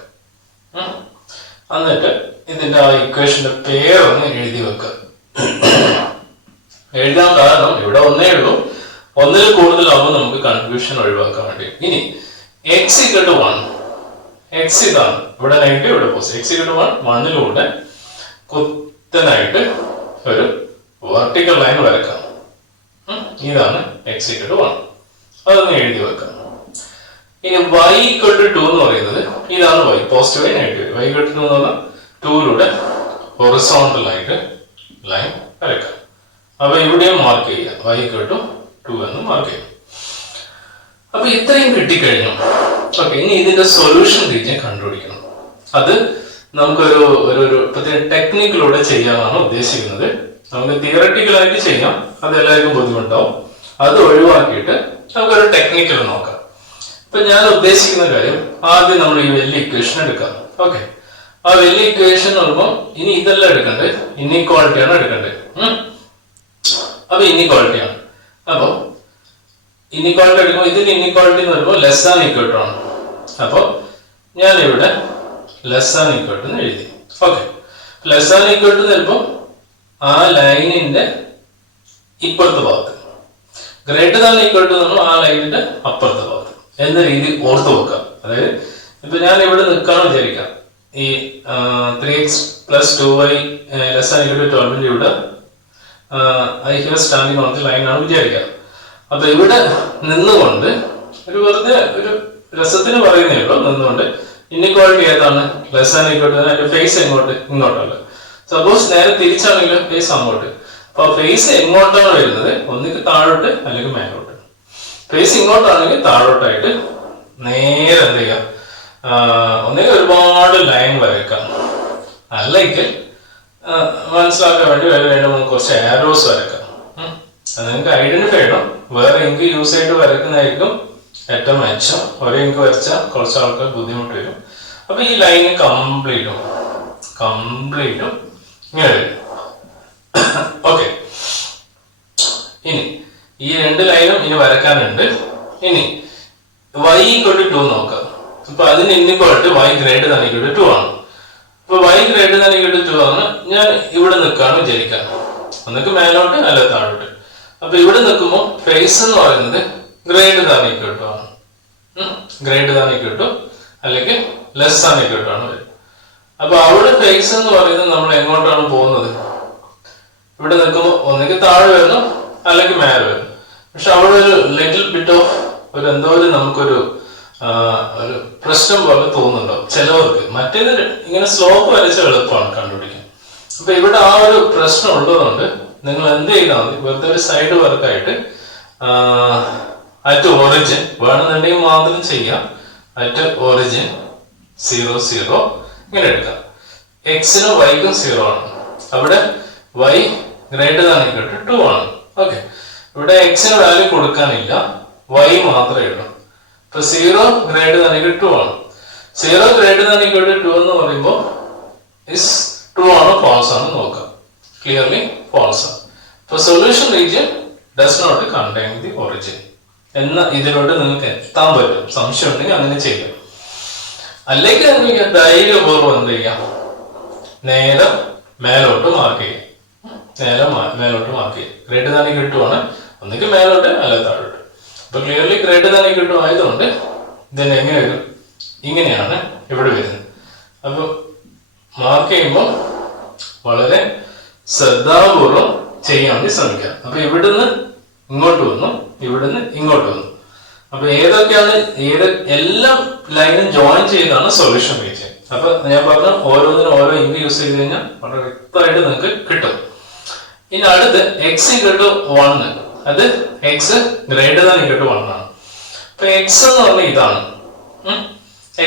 എന്നിട്ട് ഇതിന്റെ ആ ഇക്വേഷന്റെ പേരൊന്ന് എഴുതി വെക്കുക. എഴുതാൻ കാരണം ഇവിടെ ഒന്നേ ഉള്ളൂ, ഒന്നിൽ കൂടുതലാവുമ്പോൾ നമുക്ക് കൺഫ്യൂഷൻ ഒഴിവാക്കാൻ വേണ്ടി. ഇനി x = 1, x ഇതാണ്, ഇവിടെ നെഗറ്റീവ് ഇവിടെ പോസിറ്റീവ്. x = 1, 1ലൂടെ കുത്തനായിട്ട് ഒരു വെർട്ടിക്കൽ ലൈൻ വരക്കാം. ഇതാണ് x = 1. അതൊന്ന് എഴുതി വെക്കാം. ഇനി y = 2 എന്ന് പറയുന്നത് ഇതാണ് y, പോസിറ്റീവ് നെഗറ്റീവ്. y = 2 എന്ന് പറഞ്ഞാൽ 2ലൂടെ ഹൊറിസോണ്ടൽ ആയിട്ട് ലൈൻ വരക്കാം. അപ്പൊ ഇവിടെയും മാർക്ക് ചെയ്യാം, y = 2 എന്ന് മാർക്ക് ചെയ്യാം. അപ്പൊ ഇത്രയും കിട്ടിക്കഴിഞ്ഞു. ഓക്കെ. ഇനി ഇതിന്റെ സൊല്യൂഷൻ റീജിയൻ കണ്ടുപിടിക്കണം. അത് നമുക്കൊരു ഒരു പ്രത്യേക ടെക്നിക്കിലൂടെ ചെയ്യാനാണ് ഉദ്ദേശിക്കുന്നത്. നമുക്ക് തിയററ്റിക്കലായിട്ട് ചെയ്യാം, അത് എല്ലാവർക്കും ബുദ്ധിമുട്ടാവും. അത് ഒഴിവാക്കിയിട്ട് നമുക്കൊരു ടെക്നിക്കൽ നോക്കാം. ഇപ്പൊ ഞാൻ ഉദ്ദേശിക്കുന്ന കാര്യം, ആദ്യം നമ്മൾ ഈ വലിയ ഇക്വേഷൻ എടുക്കാം. ഓക്കെ. ആ വലിയ ഇക്വേഷൻ പറയുമ്പോൾ ഇനി ഇതെല്ലാം എടുക്കണ്ടേ, ഇൻഇക്വാളിറ്റിയാണ് എടുക്കണ്ടേ. അപ്പൊ ഇൻഇക്വാളിറ്റിയാണ്. അപ്പൊ ഇൻഇക്വാളിറ്റി എടുക്കുമ്പോൾ ഇതിന്റെ ഇൻഇക്വാളിറ്റി എന്ന് പറയുമ്പോൾ ലെസ് ദാൻ ഈക്വൽ ടു ആണ്. അപ്പൊ ഞാൻ ഇവിടെ ലെസ് ദാൻ ഈക്വൽ ടു എന്ന് എഴുതി. Okay. Less than equal to ചിലപ്പോൾ ആ ലൈനിന്റെ ഇപ്പുറത്തെ ഭാഗത്ത്, ഗ്രേറ്റർ ദാൻ ഈക്വൽ ടു നമ്മൾ ആ ലൈനിന്റെ അപ്പുറത്തെ ഭാഗത്ത് എന്ന രീതി ഓർത്ത് വെക്കാം. അതായത് ഇപ്പൊ ഞാൻ ഇവിടെ നിൽക്കാന്ന് വിചാരിക്കാം. ഈ 3x + 2y ≤ 12 ഇവിടെ I here standing on the line ആണ് വിചാരിക്കാം. അപ്പൊ ഇവിടെ നിന്നുകൊണ്ട് ഒരു വെറുതെ ഒരു രസത്തിന് പറയുന്നേ ഉള്ളൂ, നിന്നുകൊണ്ട് ഇൻഇക്വാളിറ്റി ഏതാണ്, ലെസ് ദാൻ ഈക്വൽ ടു, അതിന്റെ ഫേസ് എങ്ങോട്ട്, ഇങ്ങോട്ടല്ല. സപ്പോസ് നേരെ തിരിച്ചാണെങ്കിൽ ഫേസ് അങ്ങോട്ട്. അപ്പൊ ഫേസ് എങ്ങോട്ടാണ് വരുന്നത്, ഒന്നിക്ക് താഴോട്ട് അല്ലെങ്കിൽ മേലോട്ട്. ഫേസ് ഇങ്ങോട്ടാണെങ്കിൽ താഴോട്ടായിട്ട് നേരെ എന്ത് ചെയ്യാം, ഒന്നിക്ക് ഒരുപാട് ലൈൻ വരക്കാം, അല്ലെങ്കിൽ മനസ്സിലാക്കാൻ വേണ്ടി വേണ്ട കുറച്ച് ആരോസ് വരക്കാം. അത് നിങ്ങൾക്ക് ഐഡന്റിഫൈ ചെയ്യണം. വേറെ ഇങ്ക് യൂസ് ചെയ്തിട്ട് വരക്കുന്നതായിരിക്കും ഏറ്റവും മെച്ചം. ഒരേ ഇങ്ക് വരച്ചാൽ കുറച്ച് ആൾക്കാർ ബുദ്ധിമുട്ട് വരും. അപ്പൊ ഈ ലൈന് കംപ്ലീറ്റും ഇങ്ങനെ വരും. ഓക്കെ. ഇനി ഈ രണ്ട് ലൈനും ഇനി വരക്കാനുണ്ട്. ഇനി y = 2 നോക്കാം. അപ്പൊ അതിന് ഇൻഇക്വാളിറ്റി y > 2 ആണ്. അപ്പൊ y > 2 ആണ്. ഞാൻ ഇവിടെ നിൽക്കാന്ന് വിചാരിക്കാം, ഒന്നിക്ക് മേലോട്ട് അല്ല താഴോട്ട്. അപ്പൊ ഇവിടെ നിൽക്കുമ്പോൾ ഫേസ് എന്ന് പറയുന്നത് ഗ്രേറ്റർ ദാൻ ഈക്വൽ ടു ആണ്, ഗ്രേറ്റർ ദാൻ ഈക്വൽ ടു അല്ലെങ്കിൽ ലെസ് ദാൻ ഈക്വൽ ടു ആണ് വരും. അപ്പൊ അവിടെ ഫേസ് എന്ന് പറയുന്നത് നമ്മൾ എങ്ങോട്ടാണ് പോകുന്നത്, ഇവിടെ നിൽക്കുമ്പോൾ ഒന്നിക്ക് താഴെ വരണം അല്ലെങ്കിൽ മേലെ വരണം. പക്ഷെ അവിടെ ഒരു ലിറ്റിൽ ബിറ്റ് ഓഫ് ഒരു എന്തോ ഒരു നമുക്കൊരു ഒരു പ്രശ്നം പോലെ തോന്നുന്നുണ്ടാവും ചിലവർക്ക്. മറ്റേത് ഇങ്ങനെ സ്ലോപ്പ് വരച്ച എളുപ്പമാണ് കണ്ടുപിടിക്കാൻ. അപ്പൊ ഇവിടെ ആ ഒരു പ്രശ്നം ഉള്ളതുകൊണ്ട് നിങ്ങൾ എന്ത് ചെയ്താൽ മതി, വെറുതെ ഒരു സൈഡ് വർക്കായിട്ട് അറ്റ് ഒറിജിൻ വേണമെന്നുണ്ടെങ്കിൽ മാത്രം ചെയ്യാം. അറ്റ് ഒറിജിൻ 0 0 ഇങ്ങനെ എടുക്കാം. എക്സിനും വൈക്കും 0 ആണ്. അവിടെ y greater than equal to 2 ആണ്. ഓക്കെ, ഇവിടെ എക്സിന് വാല്യൂ കൊടുക്കാനില്ല, y മാത്രമേ ഉള്ളൂ. ഇപ്പൊ 0 ഗ്രേറ്റർ ദാൻ ഈക്വൽ ടു 2 ആണ്. 0 ഗ്രേറ്റർ ദാൻ ഈക്വൽ ടു 2 എന്ന് പറയുമ്പോൾ ഇസ് ട്രൂ ആണോ ഫാൾസ് ആണോ നോക്കാം. ക്ലിയർലി ഫാൾസ് ആണ്. ഇപ്പൊ solution region does not contain the origin എന്ന ഇതിലോട്ട് നിങ്ങൾക്ക് എത്താൻ പറ്റും. സംശയം ഉണ്ടെങ്കിൽ അങ്ങനെ ചെയ്യാം. അല്ലെങ്കിൽ നിങ്ങൾക്ക് ധൈര്യപൂർവ്വം എന്ത് ചെയ്യാം, നേരെ മേലോട്ട് മാർക്ക് ചെയ്യാം. നേരെ മേലോട്ട് മാർക്ക് ചെയ്യാം. ഗ്രേറ്റർ ദാൻ ഈക്വൽ ടു ആണ്, ഒന്നെങ്കിൽ മേലോട്ട് അല്ല താഴോട്ട്. അപ്പൊ clearly greater than equal to ആയതുകൊണ്ട് ഇതിന് എങ്ങനെ വരും, ഇങ്ങനെയാണ് ഇവിടെ വരുന്നത്. അപ്പൊ മാർക്ക് ചെയ്യുമ്പോൾ വളരെ ശ്രദ്ധാപൂർവം ചെയ്യാൻ വേണ്ടി ശ്രമിക്കാം. അപ്പൊ ഇവിടുന്ന് ഇങ്ങോട്ട് വന്നു, ഇവിടുന്ന് ഇങ്ങോട്ട് വന്നു. അപ്പൊ ഏതൊക്കെയാണ് എല്ലാം ലൈനും ജോയിൻ ചെയ്താണ് സൊല്യൂഷൻ റീജിയൻ. അപ്പൊ ഞാൻ പറഞ്ഞ ഓരോന്നിനും ഓരോ ഇങ്ക് യൂസ് ചെയ്ത് കഴിഞ്ഞാൽ വളരെ വ്യക്തമായിട്ട് നിങ്ങൾക്ക് കിട്ടും. ഇനി അടുത്ത് എക്സ് ഈക്വൽ ടു 1, അത് x greater than equal to 1 ആണ്. അപ്പൊ എക്സ് എന്ന് പറഞ്ഞാൽ ഇതാണ്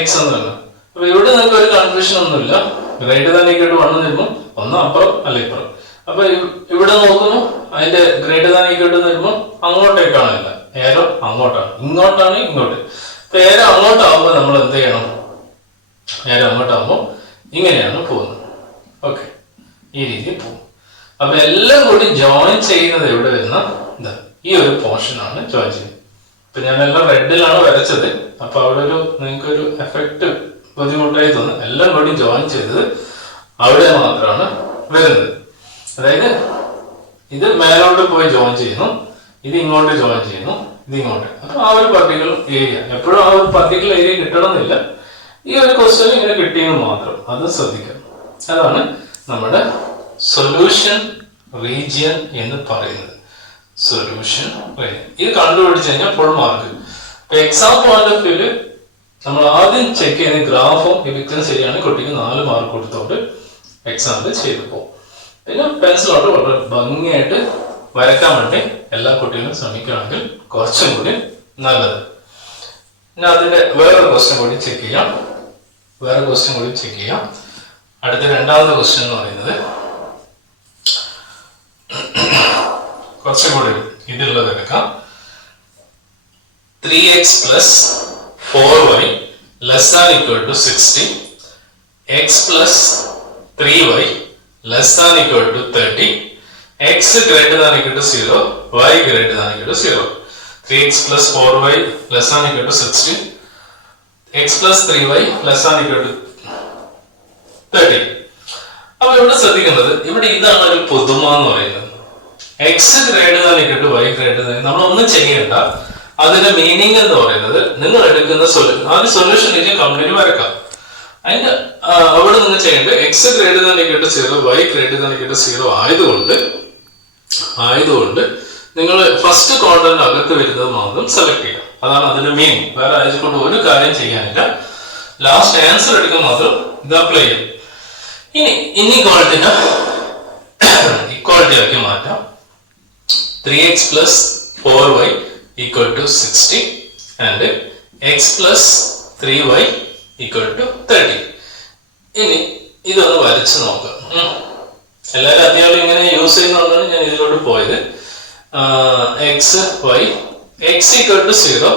എക്സ് എന്ന് പറഞ്ഞാൽ. അപ്പൊ ഇവിടെ നിങ്ങൾക്ക് ഒരു കൺഫ്യൂഷൻ ഒന്നുമില്ല. ഗ്രേറ്റർ ദാൻ ഈക്വൽ ടു 1 വരുമ്പോൾ ഒന്ന് അപ്പുറം അല്ല ഇപ്പുറം. അപ്പൊ ഇവിടെ നോക്കുമ്പോൾ അതിന്റെ ഗ്രേറ്റർ ദാൻ ഈക്വൽ ടു വരുമ്പോൾ അങ്ങോട്ടേക്കാണില്ല, ഏരോ അങ്ങോട്ടാണ്, ഇങ്ങോട്ടാണ് ഇങ്ങോട്ട്. അപ്പൊ ഏരോ അങ്ങോട്ടാവുമ്പോൾ നമ്മൾ എന്ത് ചെയ്യണം, ഏരോ അങ്ങോട്ടാവുമ്പോൾ ഇങ്ങനെയാണ് പോകുന്നത്. ഓക്കെ, ഈ രീതിയിൽ പോകും. അപ്പൊ എല്ലാം കൂടി ജോയിൻ ചെയ്യുന്നത് എവിടെ വരുന്ന ഈ ഒരു പോർഷനാണ് ജോയിൻ ചെയ്യുന്നത്. ഇപ്പൊ ഞാനെല്ലാം റെഡിലാണ് വരച്ചത്. അപ്പൊ അവിടെ ഒരു നിങ്ങൾക്ക് ഒരു എഫക്റ്റ് ബുദ്ധിമുട്ടായി തോന്നും. എല്ലാം കൂടി ജോയിൻ ചെയ്തത് അവിടെ മാത്രമാണ് വരുന്നത്. അതായത് ഇത് മേലോട്ട് പോയി ജോയിൻ ചെയ്യുന്നു, ഇത് ഇങ്ങോട്ട് ജോയിൻ ചെയ്യുന്നു, ഇത് ഇങ്ങോട്ട്. അപ്പൊ ആ ഒരു പർട്ടിക്കുലർ ഏരിയ, എപ്പോഴും ആ ഒരു പർട്ടിക്കുലർ ഏരിയ കിട്ടണമെന്നില്ല. ഈ ഒരു ക്വസ്റ്റ്യൻ ഇങ്ങനെ കിട്ടിയെന്ന് മാത്രം, അത് ശ്രദ്ധിക്കണം. അതാണ് നമ്മുടെ സൊല്യൂഷൻ റീജിയൻ എന്ന് പറയുന്നത്. സൊല്യൂഷൻ റീജിയൻ ഇത് കണ്ടുപിടിച്ച് കഴിഞ്ഞാൽ ഫുൾ മാർക്ക്. ഇപ്പൊ എക്സാം പോയിന്റ് ഓഫ് വ്യൂല് നമ്മൾ ആദ്യം ചെക്ക് ചെയ്ത ഗ്രാഫും ഇവിക്റ്റും ശരിയാണെങ്കിൽ കുട്ടിക്ക് 4 മാർക്ക് കൊടുത്തോണ്ട് എക്സാമിൽ ചെയ്തു പോകും. പിന്നെ പെൻസിലോട്ട് വളരെ ഭംഗിയായിട്ട് വരയ്ക്കാൻ വേണ്ടി എല്ലാ കുട്ടികളും ശ്രമിക്കുകയാണെങ്കിൽ കുറച്ചും കൂടി നല്ലത്. പിന്നെ അതിന്റെ വേറൊരു ക്വസ്റ്റ്യൻ കൂടി ചെക്ക് ചെയ്യാം. അടുത്ത രണ്ടാമത്തെ ക്വസ്റ്റ്യൻ എന്ന് പറയുന്നത് കുറച്ചും കൂടി ഇതുള്ളത് എടുക്കാം. 3x plus 4y less than equal to 60, x plus 3y less than equal to 30, x greater than equal to 0, y greater than equal to 0. 3x plus 4y less than equal to 60, x plus 3y less than equal to 30. അപ്പൊ ഇവിടെ ശ്രദ്ധിക്കുന്നത്, ഇവിടെ ഇതാണ് ഒരു പുതുമ എന്ന് പറയുന്നത്. X greater than equal to y greater than, നമ്മളൊന്നും ചെയ്യണ്ട. അതിന്റെ മീനിങ് എന്ന് പറയുന്നത് നിങ്ങൾ എടുക്കുന്ന സൊല്യൂഷൻ റീജിയൻ കംപ്ലീറ്റ് വരക്കാം. അതിന്റെ അവിടെ നിങ്ങൾ ചെയ്യേണ്ടത് x greater than equal to 0, y greater than equal to 0 ആയതുകൊണ്ട് നിങ്ങൾ ഫസ്റ്റ് ക്വാഡ്രന്റ് അകത്ത് വരുന്നത് മാത്രം സെലക്ട് ചെയ്യാം. അതാണ് അതിന്റെ മീനിങ്. വേറെ ആയതുകൊണ്ട് ഒരു കാര്യം ചെയ്യാനില്ല. ലാസ്റ്റ് ആൻസർ എടുക്കാൻ മാത്രം ഇത് അപ്ലൈ ചെയ്യും. ഇനി ഇക്വാളിറ്റിനെ ഇക്വാളിറ്റി ആക്കി മാറ്റാം. 3x plus 4y equal to 60 and x plus 3y equal to 30. ഇനി ഇതൊന്ന് വരച്ച് നോക്കാം. എല്ലാവരും അത്യാവശ്യം ഇങ്ങനെ യൂസ് ചെയ്യുന്നതുകൊണ്ടാണ് ഞാൻ ഇതിലോട്ട് പോയത്. X Y, X equal to 0,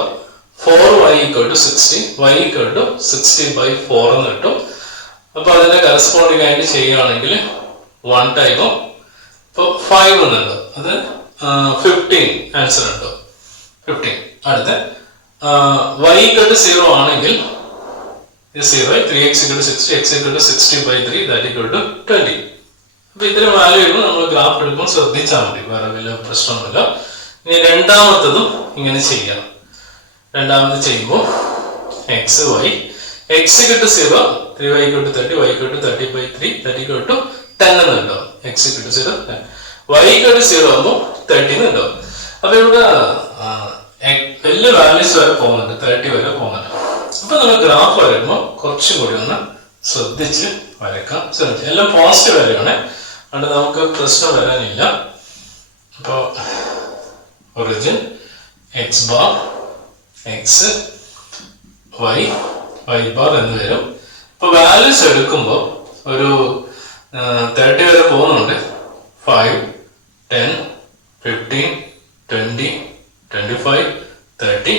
4y equal to 60, y equal to 60/4 എന്ന് കിട്ടും. അപ്പൊ അതിന്റെ കറസ്പോണ്ടിങ് ആയിട്ട് ചെയ്യുകയാണെങ്കിൽ 1 ടൈമും ഇപ്പൊ 5 എന്നുണ്ട്, അത് 15 ആൻസർ ഉണ്ടോ 15. അടുത്ത y ഈക്വൽ ടു 0 ആണെങ്കിൽ 0, 3x equal to 60, x equal to 60/3 that equal to 20. അപ്പൊ ഇത്തരം വാല്യൂ വരുമ്പോൾ നമ്മൾ ഗ്രാഫ് എടുക്കുമ്പോൾ ശ്രദ്ധിച്ചാൽ മതി, വേറെ വലിയ പ്രശ്നമൊന്നുമില്ല. ഇനി രണ്ടാമത്തതും ഇങ്ങനെ ചെയ്യാം. രണ്ടാമത് ചെയ്യുമ്പോൾ X Y, X equal to 0, 3y equal to 30, y equal to 30/3 that equal to 10 എന്നുണ്ടോ. X equal to 0, 10, y equal to 0 ആകുമ്പോൾ 30 എന്നുണ്ടോ. അപ്പൊ ഇവിടെ വലിയ വാല്യൂസ് വരെ പോകുന്നുണ്ട്, 30 വരെ പോകുന്നുണ്ട്. അപ്പൊ നമ്മൾ ഗ്രാഫ് വരയ്ക്കുമ്പോൾ കുറച്ചും കൂടി ഒന്ന് ശ്രദ്ധിച്ച് വരയ്ക്കാം. ശ്രദ്ധിച്ചു, എല്ലാം പോസിറ്റീവ് വാല്യൂ ആണ്. അതുകൊണ്ട് നമുക്ക് പ്രശ്നം വരാനില്ല. അപ്പോൾ origin x bar x y y bar എന്ന് വരും. ഇപ്പോൾ വാല്യൂസ് എടുക്കുമ്പോൾ ഒരു 30 വരെ പോകുന്നുണ്ട്. 5, 10, 15, 20, 25, 30,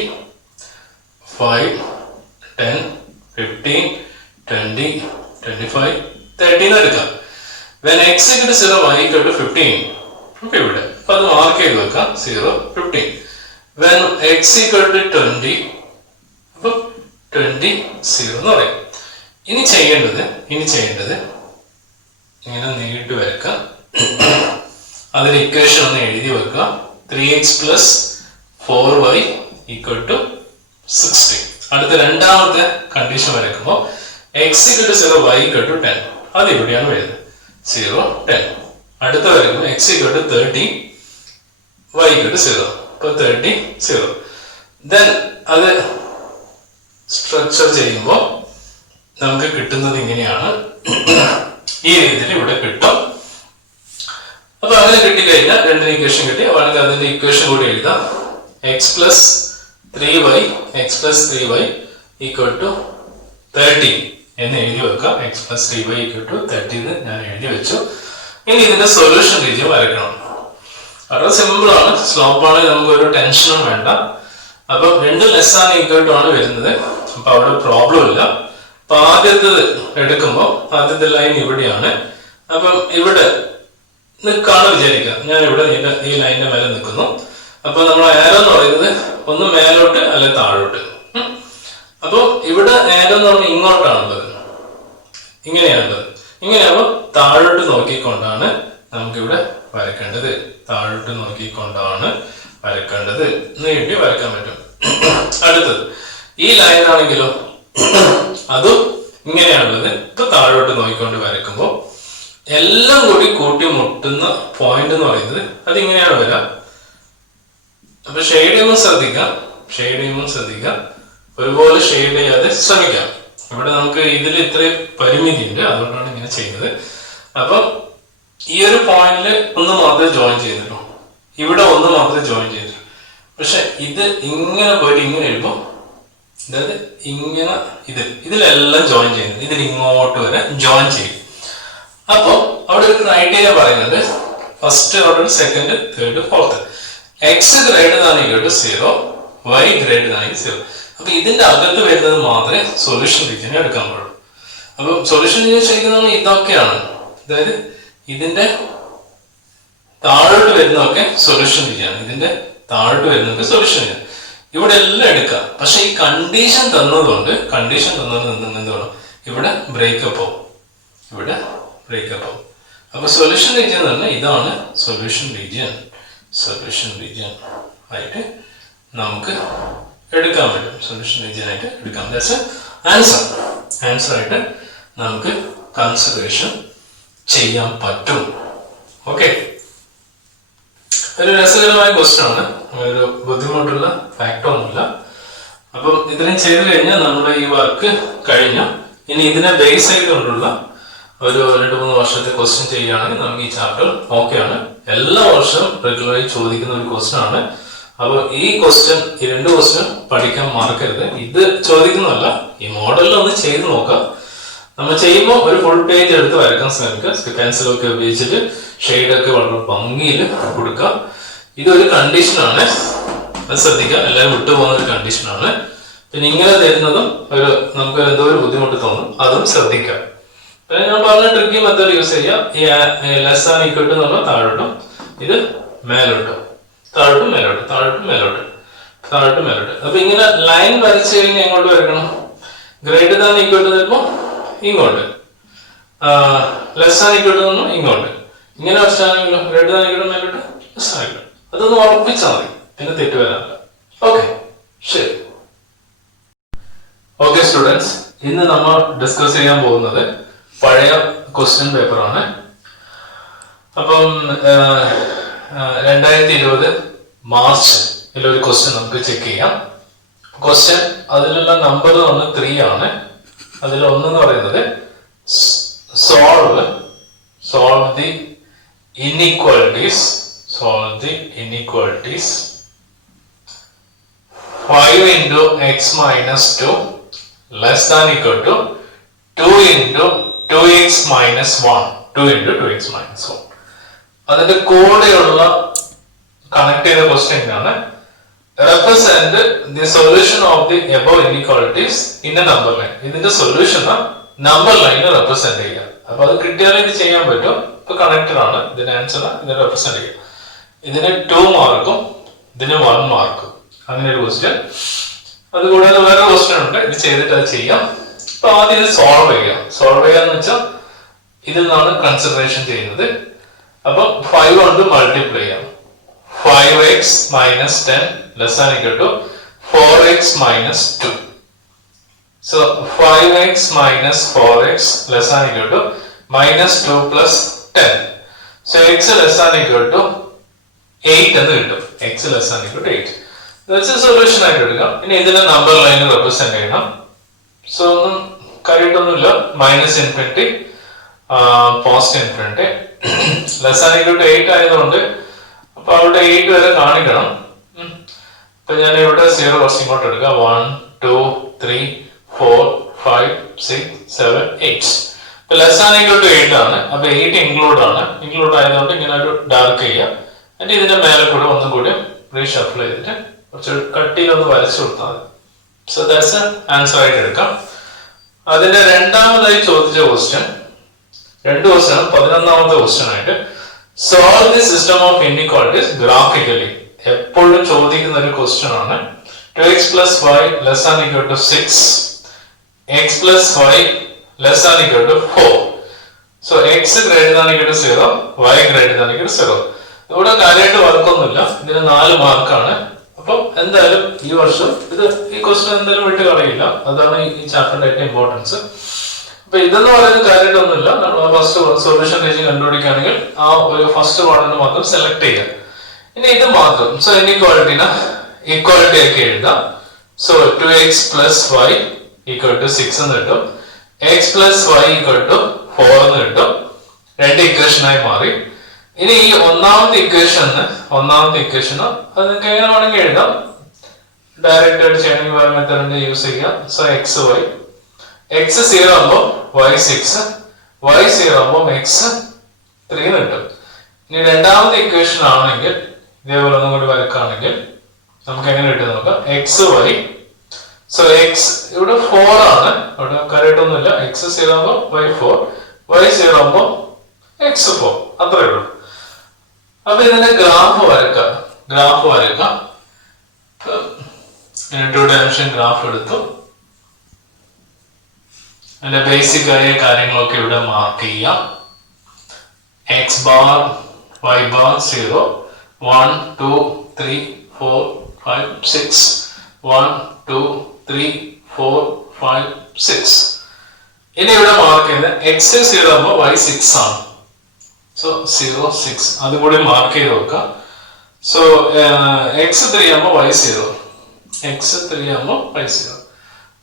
5, 10, 15, 20, 25, 30 എന്ന് എടുക്കാം. When x equal to 0, y equal to 15. അപ്പോൾ ഇവിടെ അപ്പോൾ അത് മാർക്ക് ചെയ്ത് വെക്കാം. 0, 15. When x equal to 20, അപ്പോൾ 20, 0 എന്ന് പറയും. ഇനി ചെയ്യേണ്ടത് ഇങ്ങനെ നീട്ടി വരക്കാം. അതിന് ഇക്വേഷൻ ഒന്ന് എഴുതി വെക്കുക. 3x plus 4y equal to 60. അടുത്ത രണ്ടാമത്തെ condition വരക്കുമ്പോൾ x equal to 0, y equal to 10. അത് ഇവിടെയാണ് വരുന്നത്. 0, 10. അടുത്ത വരക്കുമ്പോൾ x equal to 30, y equal to 0. അപ്പോൾ 30, 0. Then അത് സ്ട്രക്ചർ ചെയ്യുമ്പോൾ നമുക്ക് കിട്ടുന്നത് ഇങ്ങനെയാണ്. ഈ രീതിയിൽ ഇവിടെ കിട്ടും. അപ്പൊ അങ്ങനെ കിട്ടിക്കഴിഞ്ഞാൽ രണ്ടിന് ഇക്വേഷൻ കിട്ടി. വേണമെങ്കിൽ അതിന്റെ ഇക്വേഷൻ കൂടി എഴുതാം. X plus 3y equal to 30 എന്ന് എഴുതി വെക്കാം. X plus 3y equal to 30 എന്ന് ഞാൻ എഴുതി വെച്ചു. ഇനി ഇതിന്റെ സൊല്യൂഷൻ റീജിയൻ വരയ്ക്കണം. വളരെ സിമ്പിൾ ആണ്. സ്ലോപ്പ് ആണെങ്കിൽ നമുക്ക് ഒരു ടെൻഷനും വേണ്ട. അപ്പൊ രണ്ടും ലെസ് ആൻഡ് ഈക്വൽ ടു ആണ് വരുന്നത്. അപ്പൊ അവിടെ പ്രോബ്ലം ഇല്ല. അപ്പൊ ആദ്യത്തേത് എടുക്കുമ്പോൾ ആദ്യത്തെ ലൈൻ ഇവിടെയാണ്. അപ്പം ഇവിടെ നിൽക്കാണ് വിചാരിക്കുക. ഞാൻ ഇവിടെ ഈ ലൈനിന്റെ മേലെ നിൽക്കുന്നു. അപ്പൊ നമ്മൾ ആരോ എന്ന് പറയുന്നത് ഒന്ന് മേലോട്ട് അല്ലെ താഴോട്ട്. അപ്പൊ ഇവിടെ ആരോ എന്ന് പറഞ്ഞാൽ ഇങ്ങോട്ടാണുള്ളത്, ഇങ്ങനെയാണുള്ളത്. ഇങ്ങനെയാകുമ്പോൾ താഴോട്ട് നോക്കിക്കൊണ്ടാണ് നമുക്കിവിടെ വരക്കേണ്ടത്. താഴോട്ട് നോക്കിക്കൊണ്ടാണ് വരക്കേണ്ടത്. നീട്ടി വരക്കാൻ പറ്റും. അടുത്തത് ഈ ലൈൻ ആണെങ്കിലോ അതും ഇങ്ങനെയാണുള്ളത്. ഇപ്പൊ താഴോട്ട് നോക്കിക്കൊണ്ട് വരക്കുമ്പോൾ എല്ലാം കൂടി കൂട്ടിമുട്ടുന്ന പോയിന്റ് എന്ന് പറയുന്നത് അതിങ്ങനെയാണ് വരിക. അപ്പൊ ഷെയ്ഡ് ചെയ്യുമ്പോൾ ശ്രദ്ധിക്കാം. ഒരുപോലെ ഷെയ്ഡ് ചെയ്യാതെ ശ്രമിക്കാം. ഇവിടെ നമുക്ക് ഇതിൽ ഇത്ര പരിമിതി ഉണ്ട്, അതുകൊണ്ടാണ് ഇങ്ങനെ ചെയ്യുന്നത്. അപ്പൊ ഈ ഒരു പോയിന്റിൽ ഒന്ന് മാത്രമേ ജോയിൻ ചെയ്തിട്ടുള്ളൂ, ഇവിടെ ഒന്ന് മാത്രമേ ജോയിൻ ചെയ്തിട്ടുള്ളൂ. പക്ഷെ ഇത് ഇങ്ങനെ പോയിട്ട് ഇങ്ങനെ വരുമ്പോൾ, അതായത് ഇങ്ങനെ ഇതിലെല്ലാം ജോയിൻ ചെയ്യുന്നത്, ഇതിൽ ഇങ്ങോട്ട് വരെ ജോയിൻ ചെയ്യും. അപ്പൊ അവിടെ ഒരു ക്രൈറ്റീരിയ പറയുന്നുണ്ട്. First order, second, third, fourth. X greater than equal to 0, y greater than 0. അപ്പൊ ഇതിന്റെ അകത്ത് വരുന്നത് മാത്രമേ സൊല്യൂഷൻ റീജിയനെ എടുക്കാൻ പാടുള്ളൂ. അപ്പൊ സൊല്യൂഷൻ റീജിയൻ ശരിക്കും ഇതൊക്കെയാണ്. അതായത് ഇതിന്റെ താഴോട്ട് വരുന്നതൊക്കെ സൊല്യൂഷൻ റീജിയനാണ്. ഇതിന്റെ താഴോട്ട് വരുന്നതൊക്കെ സൊല്യൂഷൻ റീജിയൻ. ഇവിടെ എല്ലാം എടുക്കാം. പക്ഷെ ഈ കണ്ടീഷൻ തന്നതുകൊണ്ട് എന്ത് വേണം? ഇവിടെ ബ്രേക്കപ്പ് ആവും. അപ്പൊ സൊല്യൂഷൻ റീജിയൻ എന്ന് പറഞ്ഞാൽ ഇതാണ് സൊല്യൂഷൻ റീജിയൻ ആയിട്ട് നമുക്ക് എടുക്കാൻ പറ്റും. സൊല്യൂഷൻ റീജിയൻ ആയിട്ട് എടുക്കാം. ആൻസർ ആയിട്ട് നമുക്ക് കൺസിഡറേഷൻ ചെയ്യാൻ പറ്റും. ഓക്കെ, ഒരു രസകരമായ ക്വസ്റ്റ്യൻ ആണ്. ഒരു ബുദ്ധിമുട്ടുള്ള ഫാക്ടർ ഒന്നുമില്ല. അപ്പം ഇത്രയും ചെയ്തു കഴിഞ്ഞാൽ നമ്മുടെ ഈ വർക്ക് കഴിഞ്ഞു. ഇനി ഇതിനെ ബേസ് ചെയ്തുകൊണ്ടുള്ള ഒരു 2-3 വർഷത്തെ ക്വസ്റ്റ്യൻ ചെയ്യുകയാണെങ്കിൽ നമുക്ക് ഈ ചാപ്റ്റർ ഓക്കെയാണ്. എല്ലാ വർഷവും റെഗുലറായി ചോദിക്കുന്ന ഒരു ക്വസ്റ്റ്യൻ ആണ്. അപ്പോൾ ഈ 2 ക്വസ്റ്റ്യൻ പഠിക്കാൻ മറക്കരുത്. ഇത് ചോദിക്കുന്നതല്ല, ഈ മോഡലിൽ ഒന്ന് ചെയ്ത് നോക്കാം. നമ്മൾ ചെയ്യുമ്പോൾ ഒരു ഫുൾ പേജ് എടുത്ത് വരക്കാൻ ശ്രമിക്കുക. പെൻസിലൊക്കെ ഉപയോഗിച്ചിട്ട് ഷെയ്ഡൊക്കെ വളരെ ഭംഗിയിൽ കൊടുക്കുക. ഇതൊരു കണ്ടീഷനാണ്, അത് ശ്രദ്ധിക്കുക. എല്ലാവരും വിട്ടുപോകുന്ന ഒരു കണ്ടീഷനാണ്. പിന്നെ ഇങ്ങനെ തരുന്നതും നമുക്ക് എന്തോ ഒരു ബുദ്ധിമുട്ട് തോന്നും, അതും ശ്രദ്ധിക്കുക. ഞാൻ പറഞ്ഞ ട്രിക്കി മെത്തേഡ് യൂസ് ചെയ്യുക. ഈ ലെസ് ആൻഡ് ഈക്വൽ ടു എന്ന് പറഞ്ഞാൽ താഴോട്ടും, ഇത് മേലോട്ടും, താഴോട്ടും മേലോട്ട്. അപ്പൊ ഇങ്ങനെ ലൈൻ വരച്ചു കഴിഞ്ഞാൽ എങ്ങോട്ട് വരക്കണം? ഗ്രേറ്റർ ദാൻ ഈക്വൽ ടു വരുമ്പോൾ ഇങ്ങോട്ട്, ലെസ് ആൻഡ് ഈക്വൽ ടു പറഞ്ഞാൽ ഇങ്ങോട്ട്. ഇങ്ങനെ വരച്ചാണെങ്കിലോ ഗ്രേറ്റർ ദാൻ ഈക്വൽ ടു മേലോട്ട്, ലെസ് ആൻ ഈക്വൽ. അതൊന്ന് ഉറപ്പിച്ചാൽ മതി, പിന്നെ തെറ്റ് വരാനില്ല. ഓക്കെ, ശരി. ഓക്കെ സ്റ്റുഡൻസ്, ഇന്ന് നമ്മൾ ഡിസ്കസ് ചെയ്യാൻ പോകുന്നത് പഴയ ക്വസ്റ്റ്യൻ പേപ്പറാണ്. അപ്പം 2020 മാർച്ച് ഒരു ക്വസ്റ്റ്യൻ നമുക്ക് ചെക്ക് ചെയ്യാം. ക്വസ്റ്റ്യൻ അതിലുള്ള നമ്പർ 3 ആണ്. അതിൽ 1 എന്ന് പറയുന്നത് solve the inequalities. Solve the inequalities. 5 into x minus 2 less than equal to 2 into 2x minus 1. 2 into 2x minus 1. അതിന്റെ കൂടെയുള്ള കണക്ട് ചെയ്ത ക്വസ്റ്റ്യൻ ആണ്. Represent the solution of the above inequalities in a number line. ഇതിന്റെ solution number ലൈനിൽ represent ചെയ്യുക. അപ്പൊ അത് കിട്ടിയാൽ ഇത് ചെയ്യാൻ പറ്റും. ഇപ്പൊ കണക്റ്റഡ് ആണ്. ഇതിന്റെ ആൻസർ ഇതിനെ റെപ്രസെന്റ് ചെയ്യുക. ഇതിന് 2 മാർക്കും ഇതിന് 1 മാർക്കും. അങ്ങനെ ഒരു ക്വസ്റ്റ്യൻ. അതുകൂടാതെ വേറെ ക്വസ്റ്റ്യൻ ഉണ്ട്. ഇത് ചെയ്തിട്ട് അത് ചെയ്യാം. അപ്പൊ ആദ്യം ഇത് സോൾവ് ചെയ്യാം. സോൾവ് ചെയ്യാന്ന് വെച്ചാൽ ഇതിൽ നിന്നാണ് കൺസിഡറേഷൻ ചെയ്യുന്നത്. അപ്പൊ 5 കൊണ്ട് മൾട്ടിപ്ലൈ ചെയ്യാം. 5x minus 10 less than equal to 4x minus 2. So 5x minus 4x less than equal to minus 2 plus 10. So x less than equal to 8 എന്ന് കിട്ടും. x less than equal to 8. That's a solution ആയിട്ട് എടുക്കാം. ഇനി ഇതിനെ number ലൈനിൽ represent ചെയ്യണം. So ഒന്നും കാര്യമായിട്ടൊന്നുമില്ല. Minus infinity positive infinity less than equal to 8 ആയതുകൊണ്ട് അപ്പൊ അവിടെ 8 വരെ കാണിക്കണം. ഇപ്പൊ ഞാൻ ഇവിടെ 0 കുറച്ച് ഇങ്ങോട്ട് എടുക്കുക. 1 2 3 4 5 6 7 8. ഇപ്പൊ ലെസ് ദാൻ ഈക്വൽ ടു 8 ആണ്. അപ്പൊ 8 ഇൻക്ലൂഡ് ആണ്. ഇൻക്ലൂഡ് ആയതുകൊണ്ട് ഇങ്ങനെ ഒരു ഡാർക്ക് ചെയ്യുക. എന്നിട്ട് ഇതിന്റെ മേലെ കൂടെ ഒന്നും കൂടി റീഷഫിൾ ചെയ്തിട്ട് കുറച്ച് കട്ടിയിലൊന്ന് വരച്ചു കൊടുത്താൽ മതി. സോ ദാറ്റ്സ് ആൻസർ ആയിട്ട് എടുക്കാം. അതിന്റെ രണ്ടാമതായി ചോദിച്ച ക്വസ്റ്റ്യൻ 2 ക്വസ്റ്റ്യൻ 11ാമത്തെ ക്വസ്റ്റ്യൻ ആയിട്ട് solve the system of inequalities graphically. എപ്പോഴും ചോദിക്കുന്ന ഒരു ക്വസ്റ്റ്യൻ ആണ്. 2x plus y less than equal to 6, x plus y less than equal to 4. So x greater than equal to 0, y greater than equal to 0. ഇവിടെ കാര്യമായിട്ട് വർക്കൊന്നുമില്ല. ഇതിന് 4 മാർക്കാണ്. അപ്പം എന്തായാലും ഈ വർഷം ഈ ക്വസ്റ്റ്യൻ എന്തായാലും വിട്ട് കളയില്ല. അതാണ് ഈ ചാപ്റ്ററിന്റെ ഏറ്റവും ഇമ്പോർട്ടൻസ്. അപ്പൊ ഇതെന്ന് പറയുന്നത് കാര്യമായിട്ടൊന്നുമില്ല. നമ്മൾ ഫസ്റ്റ് സൊല്യൂഷൻ റേഞ്ച് കണ്ടുപിടിക്കുകയാണെങ്കിൽ ആ ഒരു ഫസ്റ്റ് ക്വാഡ്രന്റ് മാത്രം സെലക്ട് ചെയ്യുക. ഇനി ഇത് മാത്രം. സോ ഇൻഇക്വാലിറ്റിനെ ഈക്വാലിറ്റി ആക്കി എഴുതാം. So 2x plus y equal to 6 എന്ന് കിട്ടും. x plus y equal to 4 എന്ന് കിട്ടും. രണ്ട് ഇക്വേഷനായി മാറി. ഇനി ഈ ഒന്നാമത്തെ ഇക്വേഷൻ അത് നിങ്ങൾക്ക് എങ്ങനെ വേണമെങ്കിൽ എഴുതാം. ഡയറക്റ്റ് ആയിട്ട് ചെയ്യണമെങ്കിൽ വേറെ മെത്തേഡ് യൂസ് ചെയ്യാം. സോ എക്സ് വൈ x 0 ആകുമ്പോൾ y 6, y 0 ആകുമ്പോൾ x 3 കിട്ടും. ഇനി രണ്ടാമത്തെ ഇക്വേഷൻ ആണെങ്കിൽ ഇതേപോലെ ഒന്നും കൂടി വരക്കുകയാണെങ്കിൽ നമുക്ക് എങ്ങനെ കിട്ടും നോക്കാം. X Y. സോ എക്സ് ഇവിടെ 4 ആണ്. ഇവിടെ കറക്റ്റൊന്നുമില്ല. x 0 ആകുമ്പോൾ y 4, y 0 ആകുമ്പോൾ x 4. അത്രേ ഉള്ളൂ. അപ്പൊ ഇതിന്റെ ഗ്രാഫ് വരക്കാം. ടു ഡയമെൻഷൻ ഗ്രാഫ് എടുത്തു. അതിന്റെ ബേസിക് ആയ കാര്യങ്ങളൊക്കെ ഇവിടെ മാർക്ക് ചെയ്യാം. X bar y bar 0 1 2 3 4 5 6 1 2 3 4 5 6. ഇനി ഇവിടെ മാർക്ക് ചെയ്യുന്നത് എക്സ് 0 ആകുമ്പോൾ y 6 ആണ്. സോ 0 6 അതുകൂടി മാർക്ക് ചെയ്ത് വെക്കാം. സോ എക്സ് 3 ആകുമ്പോൾ y 0, എക്സ് 3 ആകുമ്പോൾ y 0.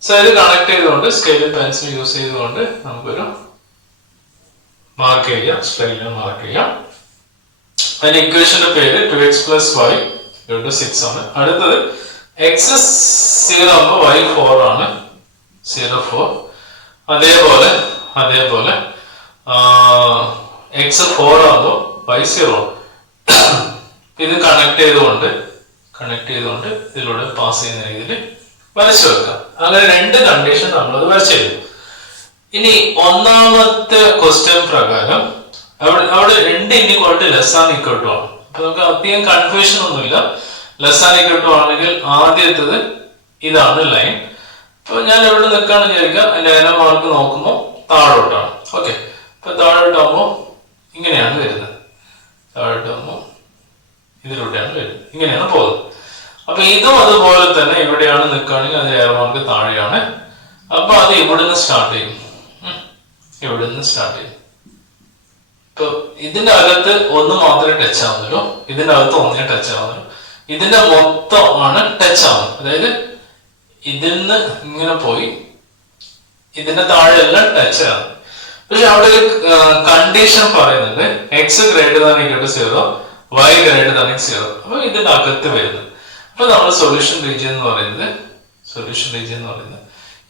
സോ ഇത് കണക്ട് ചെയ്തുകൊണ്ട് സ്കെയിലും പെൻസിലും യൂസ് ചെയ്തുകൊണ്ട് നമുക്കൊരു മാർക്ക് ചെയ്യാം. സ്കെയിലിൽ മാർക്ക് ചെയ്യാം. അതിന്റെ ഇക്വേഷന്റെ പേര് 2x plus y equal to 6 ആണ്. അടുത്തത് x 0 ആകുമ്പോൾ y 4 ആണ്. 0 4. അതേപോലെ x 4 ആകുമ്പോൾ y 0. ഇത് കണക്ട് ചെയ്തുകൊണ്ട് ഇതിലൂടെ പാസ് ചെയ്യുന്ന രീതിയിൽ വരച്ചു വെക്കാം. അങ്ങനെ രണ്ട് കണ്ടീഷൻ നമ്മളത് വരച്ചിരുന്നു. ഇനി ഒന്നാമത്തെ ക്വസ്റ്റ്യൻ പ്രകാരം അവിടെ രണ്ട് inequality less than equal to ആണ്. അപ്പൊ നമുക്ക് അധികം കൺഫ്യൂഷൻ ഒന്നുമില്ല. ലെസ് ആൻ ഈക്വൽ ടു ആണെങ്കിൽ ആദ്യത്തേത് ഇതാണ് ലൈൻ. അപ്പൊ ഞാൻ എവിടെ നിൽക്കാന്ന് വിചാരിക്കുക. അതിന്റെ ഏന മാർക്ക് നോക്കുമ്പോൾ താഴോട്ടാണ്. ഓക്കെ. അപ്പൊ താഴോട്ടാകുമ്പോൾ ഇങ്ങനെയാണ് വരുന്നത്. ഇതിലൂടെയാണ് വരുന്നത്. ഇങ്ങനെയാണ് പോകുന്നത്. അപ്പൊ ഇതും അതുപോലെ തന്നെ ഇവിടെയാണ് നിൽക്കുകയാണെങ്കിൽ അത് ഏറോ മാർക്ക് താഴെയാണ്. അപ്പൊ അത് ഇവിടുന്ന് സ്റ്റാർട്ട് ചെയ്യും. ഇപ്പൊ ഇതിന്റെ അകത്ത് ഒന്ന് മാത്രമേ ടച്ച് ആവുന്നുള്ളൂ. ഇതിന്റെ അകത്ത് ഒന്നേ ടച്ച് ആവുന്നുള്ളൂ. ഇതിന്റെ മൊത്തമാണ് ടച്ച് ആവുന്നത്. അതായത് ഇതിൽ നിന്ന് ഇങ്ങനെ പോയി ഇതിന്റെ താഴെ എല്ലാം ടച്ച് ആവും. പക്ഷെ അവിടെ ഒരു കണ്ടീഷൻ പറയുന്നുണ്ട് x greater than equal to 0, y greater than 0. അപ്പൊ ഇതിന്റെ അകത്ത് വരുന്നത്. അപ്പൊ നമ്മൾ സൊല്യൂഷൻ റീജിയൻ എന്ന് പറയുന്നത്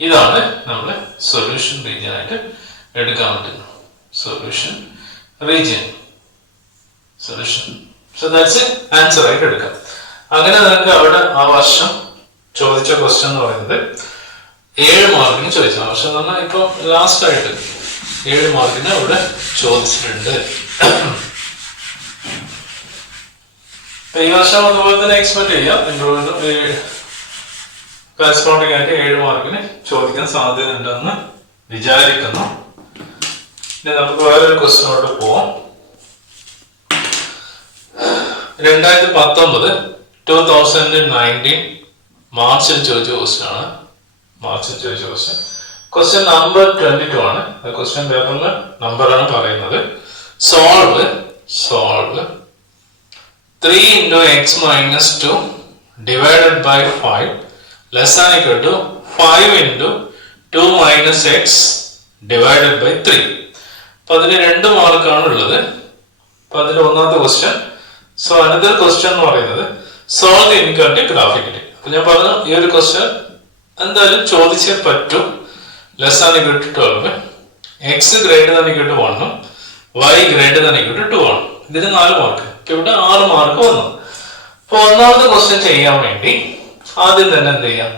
ഇതാണ് നമ്മൾ സൊല്യൂഷൻ റീജിയൻ ആയിട്ട് എടുക്കാൻ പറ്റുന്നത്. Solution region so that's answer ആയിട്ട് എടുക്കാം. അങ്ങനെ നിങ്ങൾക്ക് അവിടെ ആ വർഷം ചോദിച്ച ക്വസ്റ്റ്യൻ എന്ന് പറയുന്നത് 7 മാർക്കിന് ചോദിച്ച വർഷം എന്ന് പറഞ്ഞാൽ ഇപ്പൊ ലാസ്റ്റ് ആയിട്ട് 7 മാർക്കിന് അവിടെ ചോദിച്ചിട്ടുണ്ട്. ഈ വർഷം അതുപോലെ തന്നെ എക്സ്പെക്ട് ചെയ്യാം. കറസ്പോണ്ടിങ് ആയിട്ട് 7 മാർക്കിന് ചോദിക്കാൻ സാധ്യതയുണ്ടെന്ന് വിചാരിക്കുന്നു. ഇനി നമുക്ക് വേറൊരു ക്വസ്റ്റ്യനോട്ട് പോവാം. 2019 മാർച്ചിൽ ചോദിച്ച ക്വസ്റ്റ്യൻ ആണ്. ക്വസ്റ്റ്യൻ നമ്പർ 22 ആണ്. ക്വസ്റ്റ്യൻ പേപ്പറിലെ നമ്പറാണ് പറയുന്നത്. Solve 3 into x minus 2 divided by 5 less than equal to 5 into 2 minus x divided by 3. അപ്പൊ അതിന് 2 മാർക്കാണ് ഉള്ളത്. അപ്പൊ അതിൽ ഒന്നാമത്തെ ക്വസ്റ്റ്യൻ. സോ അനദർ ക്വസ്റ്റ്യൻ എന്ന് പറയുന്നത് സോൾവ് ദി ഇൻകണ്ടിന്യൂസ് ഗ്രാഫിക്കലി. അപ്പൊ ഞാൻ പറഞ്ഞു ഈ ഒരു ക്വസ്റ്റ്യൻ എന്തായാലും ചോദിച്ചേ പറ്റും. Less than equal to 12, x greater than equal to 1, y greater than equal to 2 ആണ്. ഇതിന് 4 മാർക്ക്. ഇവിടെ 6 മാർക്ക് വന്നു. അപ്പൊ ഒന്നാമത്തെ ക്വസ്റ്റ്യൻ ചെയ്യാൻ വേണ്ടി ആദ്യം തന്നെ എന്ത് ചെയ്യാം,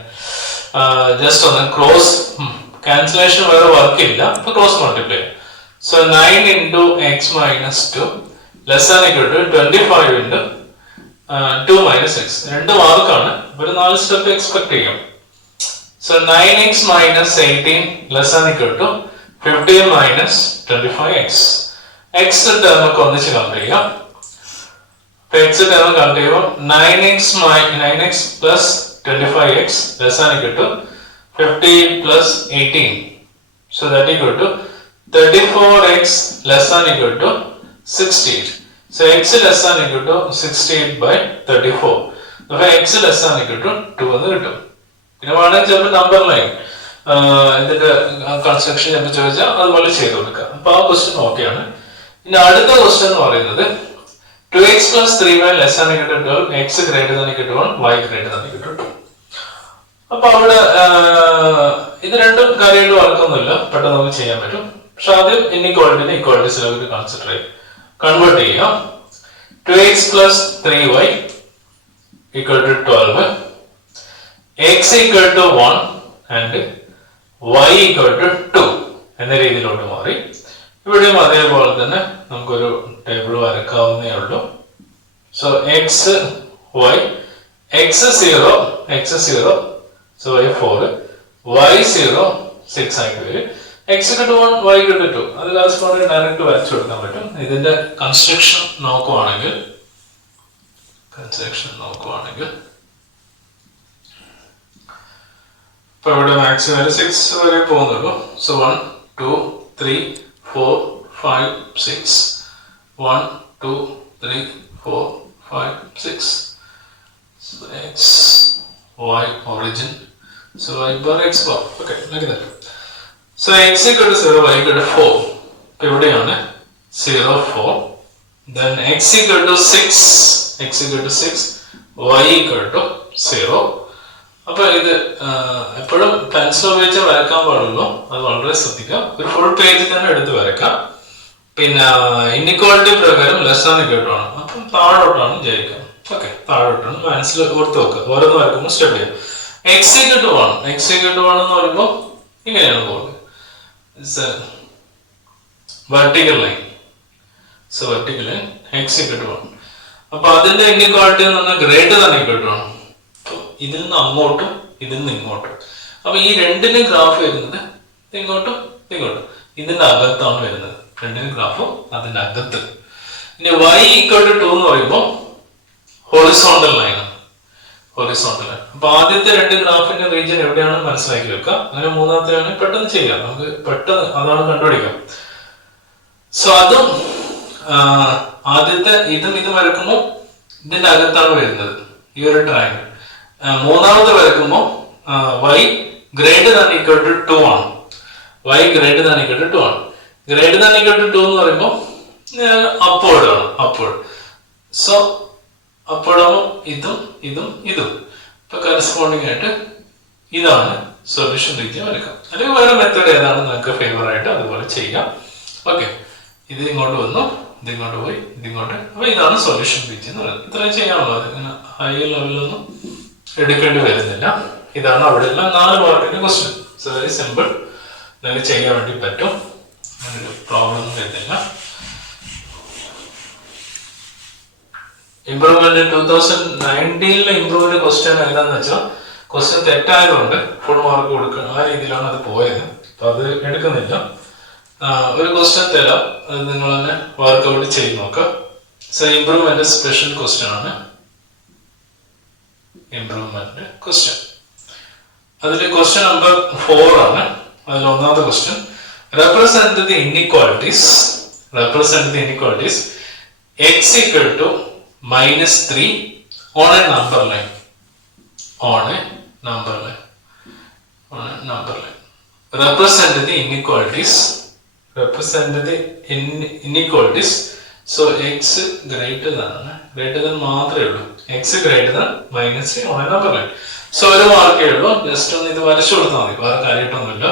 ജസ്റ്റ് ഒന്ന് ക്രോസ് ക്യാൻസലേഷൻ വേറെ വർക്ക് ഇല്ല. അപ്പൊ cross multiply. So 9 into x minus 2 less than equal to 25 into 2 minus x. 2 മാർക്കാണ്. ഒരു 4 സ്റ്റെപ്പ് എക്സ്പെക്ട് ചെയ്യാം. So 9x minus 18 less than equal to 15 minus 25x. x term ഒക്കെ ഒന്നിച്ച് കൗണ്ട് ചെയ്യാം. x ടേം കൗണ്ട് ചെയ്യുമ്പോൾ 9x plus 25x less than equal to 50 plus 18. So that equal to 34x less than equal to 68. So x less than equal to 68 by 34. അപ്പോൾ x less than equal to 2 എന്ന് കിട്ടും. പിന്നെ വേണമെങ്കിൽ ചിലപ്പോൾ number line ഇതിന്റെ construction ചിലപ്പോൾ ചോദിച്ചാൽ അതുപോലെ ചെയ്ത് കൊടുക്കാം. അപ്പൊ ആ ക്വസ്റ്റ്യൻ ഓക്കെയാണ്. ഇനി അടുത്ത ക്വസ്റ്റ്യൻ എന്ന് പറയുന്നത് 2x plus 3y less than equal to 12, x greater than equal to 1, y greater than equal to 2. അപ്പൊ അവിടെ ഇത് രണ്ടും കാര്യമായിട്ട് വർക്കൊന്നുമില്ല, പെട്ടെന്ന് നമുക്ക് ചെയ്യാൻ പറ്റും. പക്ഷെ ആദ്യം ഇൻഇക്വാളിറ്റിനെ ഇക്വാളിറ്റീസിലേക്ക് കൺവേർട്ട് ചെയ്യാം. 2x plus 3y equal to 12, x equal to 1 and y equal to 2 എന്ന രീതിയിലോട്ട് മാറി. ഇവിടെയും അതേപോലെ തന്നെ നമുക്കൊരു ടേബിൾ വരക്കാവുന്നേ ഉള്ളൂ. So x Y, x 0, so y 4, y 0 6 ആയിട്ട് വരും. x equal to 1, y equal to 2. അത് കറസ്പോണ്ടിങ് ഡയറക്റ്റ് വരച്ചു കൊടുക്കാൻ പറ്റും. ഇതിന്റെ കൺസ്ട്രക്ഷൻ നോക്കുവാണെങ്കിൽ ഇപ്പൊ ഇവിടെ മാക്സിമം 6 വരെ പോകുന്നുള്ളൂ. So 1 2 3 4 5 6, 1 2 3 4 5 6. So x y origin, so y bar x bar, okay, like that. So x equal to 0, y equal to 4. ഇവിടെയാണ് 0 4. Then x equal to 6, y equal to 0. അപ്പൊ ഇത് എപ്പോഴും പെൻസിൽ ഉപയോഗിച്ച് വരക്കാൻ പാടുള്ളൂ. അത് വളരെ ശ്രദ്ധിക്കാം. ഒരു ഫുൾ പേജ് തന്നെ എടുത്ത് വരക്കാം. പിന്നെ ഇൻഇക്വാളിറ്റി പ്രകാരം ലെസ് ദാൻ ഈക്വൽ ടു ആണ്. അപ്പം താഴോട്ടാണ് ജയിക്കാം. ഓക്കെ, താഴോട്ടാണ് മനസ്സിൽ ഓർത്ത് വെക്കുക. ഓരോന്ന് വരക്കുമ്പോൾ സ്റ്റെപ്പ് ചെയ്യാം. x equal to 1 എന്ന് പറയുമ്പോൾ ഇങ്ങനെയാണ് പോകുന്നത്. Vertical line. So vertical line x equal to 1. അപ്പൊ അതിന്റെ ഇൻഇക്വാളിറ്റി എന്ന് പറഞ്ഞാൽ ഗ്രേറ്റർ ദാൻ ഈക്വൽ ടു ആണ്. ഇതിൽ നിന്ന് അങ്ങോട്ടും ഇതിൽ നിന്ന് ഇങ്ങോട്ടും. അപ്പൊ ഈ രണ്ടിനും ഗ്രാഫ് വരുന്നത് ഇങ്ങോട്ടും ഇതിന്റെ അകത്താണ് വരുന്നത്. രണ്ടിനും ഗ്രാഫും അതിന്റെ അകത്ത്. ഇനി y equal to 2 എന്ന് പറയുമ്പോൾ ഹൊറിസോണ്ടൽ ലൈനാണ്. അപ്പൊ ആദ്യത്തെ 2 ഗ്രാഫിന്റെ റീജിയൻ എവിടെയാണ് മനസ്സിലാക്കി വെക്കുക. അങ്ങനെ മൂന്നാമത്തെയാണ് പെട്ടെന്ന് ചെയ്യാം. നമുക്ക് പെട്ടെന്ന് അതാണ് കണ്ടുപിടിക്കാം. സോ അതും ആദ്യത്തെ ഇതും വരക്കുമ്പോൾ ഇതിന്റെ അകത്താണ് വരുന്നത് ഈ ഒരു ട്രയാങ്കിൾ. മൂന്നാമത്തെ വരക്കുമ്പോൾ y greater than equal to 2 ആണ്. ഗ്രേറ്റർ ദാൻ ഈക്വൽ ടു 2 എന്ന് പറയുമ്പോൾ അപ്വേർഡ് ആണ്, അപ്വേർഡ്. സോ അപ്വേർഡ് ആവുമ്പോൾ ഇതും ഇതും ഇതും ഇപ്പൊ കറസ്പോണ്ടിങ് ആയിട്ട് ഇതാണ് സൊല്യൂഷൻ റീജിയൻ എടുക്കാം. അല്ലെങ്കിൽ വേറെ മെത്തേഡ് ഏതാണ് നിങ്ങൾക്ക് ഫേവർ ആയിട്ട് അതുപോലെ ചെയ്യാം. ഓക്കെ, ഇത് ഇങ്ങോട്ട് വന്നു, ഇതിങ്ങോട്ട് പോയി, ഇതിങ്ങോട്ട്. അപ്പൊ ഇതാണ് സൊല്യൂഷൻ റീജിയൻ എന്ന് പറയുന്നത്. ഇത്രയും ചെയ്യാനുള്ളത്. ഇങ്ങനെ ഹൈ ലെവലൊന്നും എടുക്കേണ്ടി വരുന്നില്ല. ഇതാണ് അവിടെയുള്ള 4 മാർക്കിന്റെ ക്വസ്റ്റ്യൻ. ഇറ്റ്സ് വെരി സിമ്പിൾ, നിങ്ങൾക്ക് ചെയ്യാൻ വേണ്ടി പറ്റും, അങ്ങനൊരു പ്രോബ്ലം ഒന്നും വരുന്നില്ല. ഇംപ്രൂവ്മെന്റ് 2019 ഇംപ്രൂവ്മെന്റ് ക്വസ്റ്റ്യൻ എന്താന്ന് വെച്ചാൽ ക്വസ്റ്റ്യൻ തെറ്റായതുകൊണ്ട് ഫുൾ മാർക്ക് കൊടുക്കുക, ആ രീതിയിലാണ് അത് പോയത്. അപ്പൊ അത് എടുക്കുന്നില്ല. ഒരു ക്വസ്റ്റ്യൻ തരാം, അത് നിങ്ങൾ തന്നെ വർക്ക്ഔട്ട് ചെയ്ത് നോക്കാം. സോ ഇംപ്രൂവ്മെന്റ് സ്പെഷ്യൽ ക്വസ്റ്റ്യൻ ആണ്. ഇംപ്രൂവ്മെന്റ് ക്വസ്റ്റ്യൻ അതിൽ ക്വസ്റ്റ്യൻ നമ്പർ 4 ആണ്. അതിൽ ഒന്നാമത്തെ question, represent the inequalities x equal to -3 on a number line. Represent the inequalities. So x greater than മാത്രമേ ഉള്ളൂ. x greater than -3 on a number line. So ഒരു മാർക്കേ ഉള്ളൂ. Just ഒന്ന് ഇത് വരച്ചു കൊടുത്താൽ മതി, വേറെ കാര്യമായിട്ടൊന്നുമില്ല.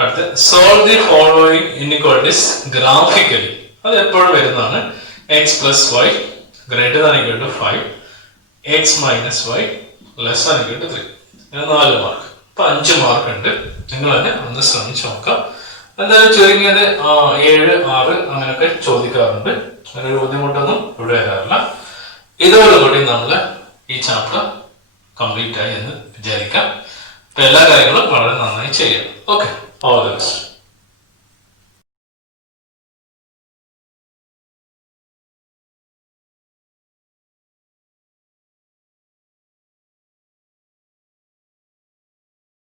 അടുത്ത് solve the following inequalities graphically. അത് എപ്പോഴും വരുന്നതാണ്. x plus y greater than equal to 5, x minus y less than equal to 3. അങ്ങനെ 4 മാർക്ക്. ഇപ്പൊ 5 മാർക്ക് ഉണ്ട്. നിങ്ങൾ തന്നെ ഒന്ന് ശ്രമിച്ചു നോക്കാം. എന്തായാലും ചുരുങ്ങിയത് 7, 6 അങ്ങനെയൊക്കെ ചോദിക്കാറുണ്ട്. അങ്ങനെ ഒരു ബുദ്ധിമുട്ടൊന്നും ഇവിടെ വരാറില്ല. ഇതോടുകൂടി നമ്മൾ ഈ ചാപ്റ്റർ കംപ്ലീറ്റ് ആയി എന്ന് വിചാരിക്കാം. അപ്പൊ എല്ലാ കാര്യങ്ങളും വളരെ നന്നായി ചെയ്യാം. Okay, all the best.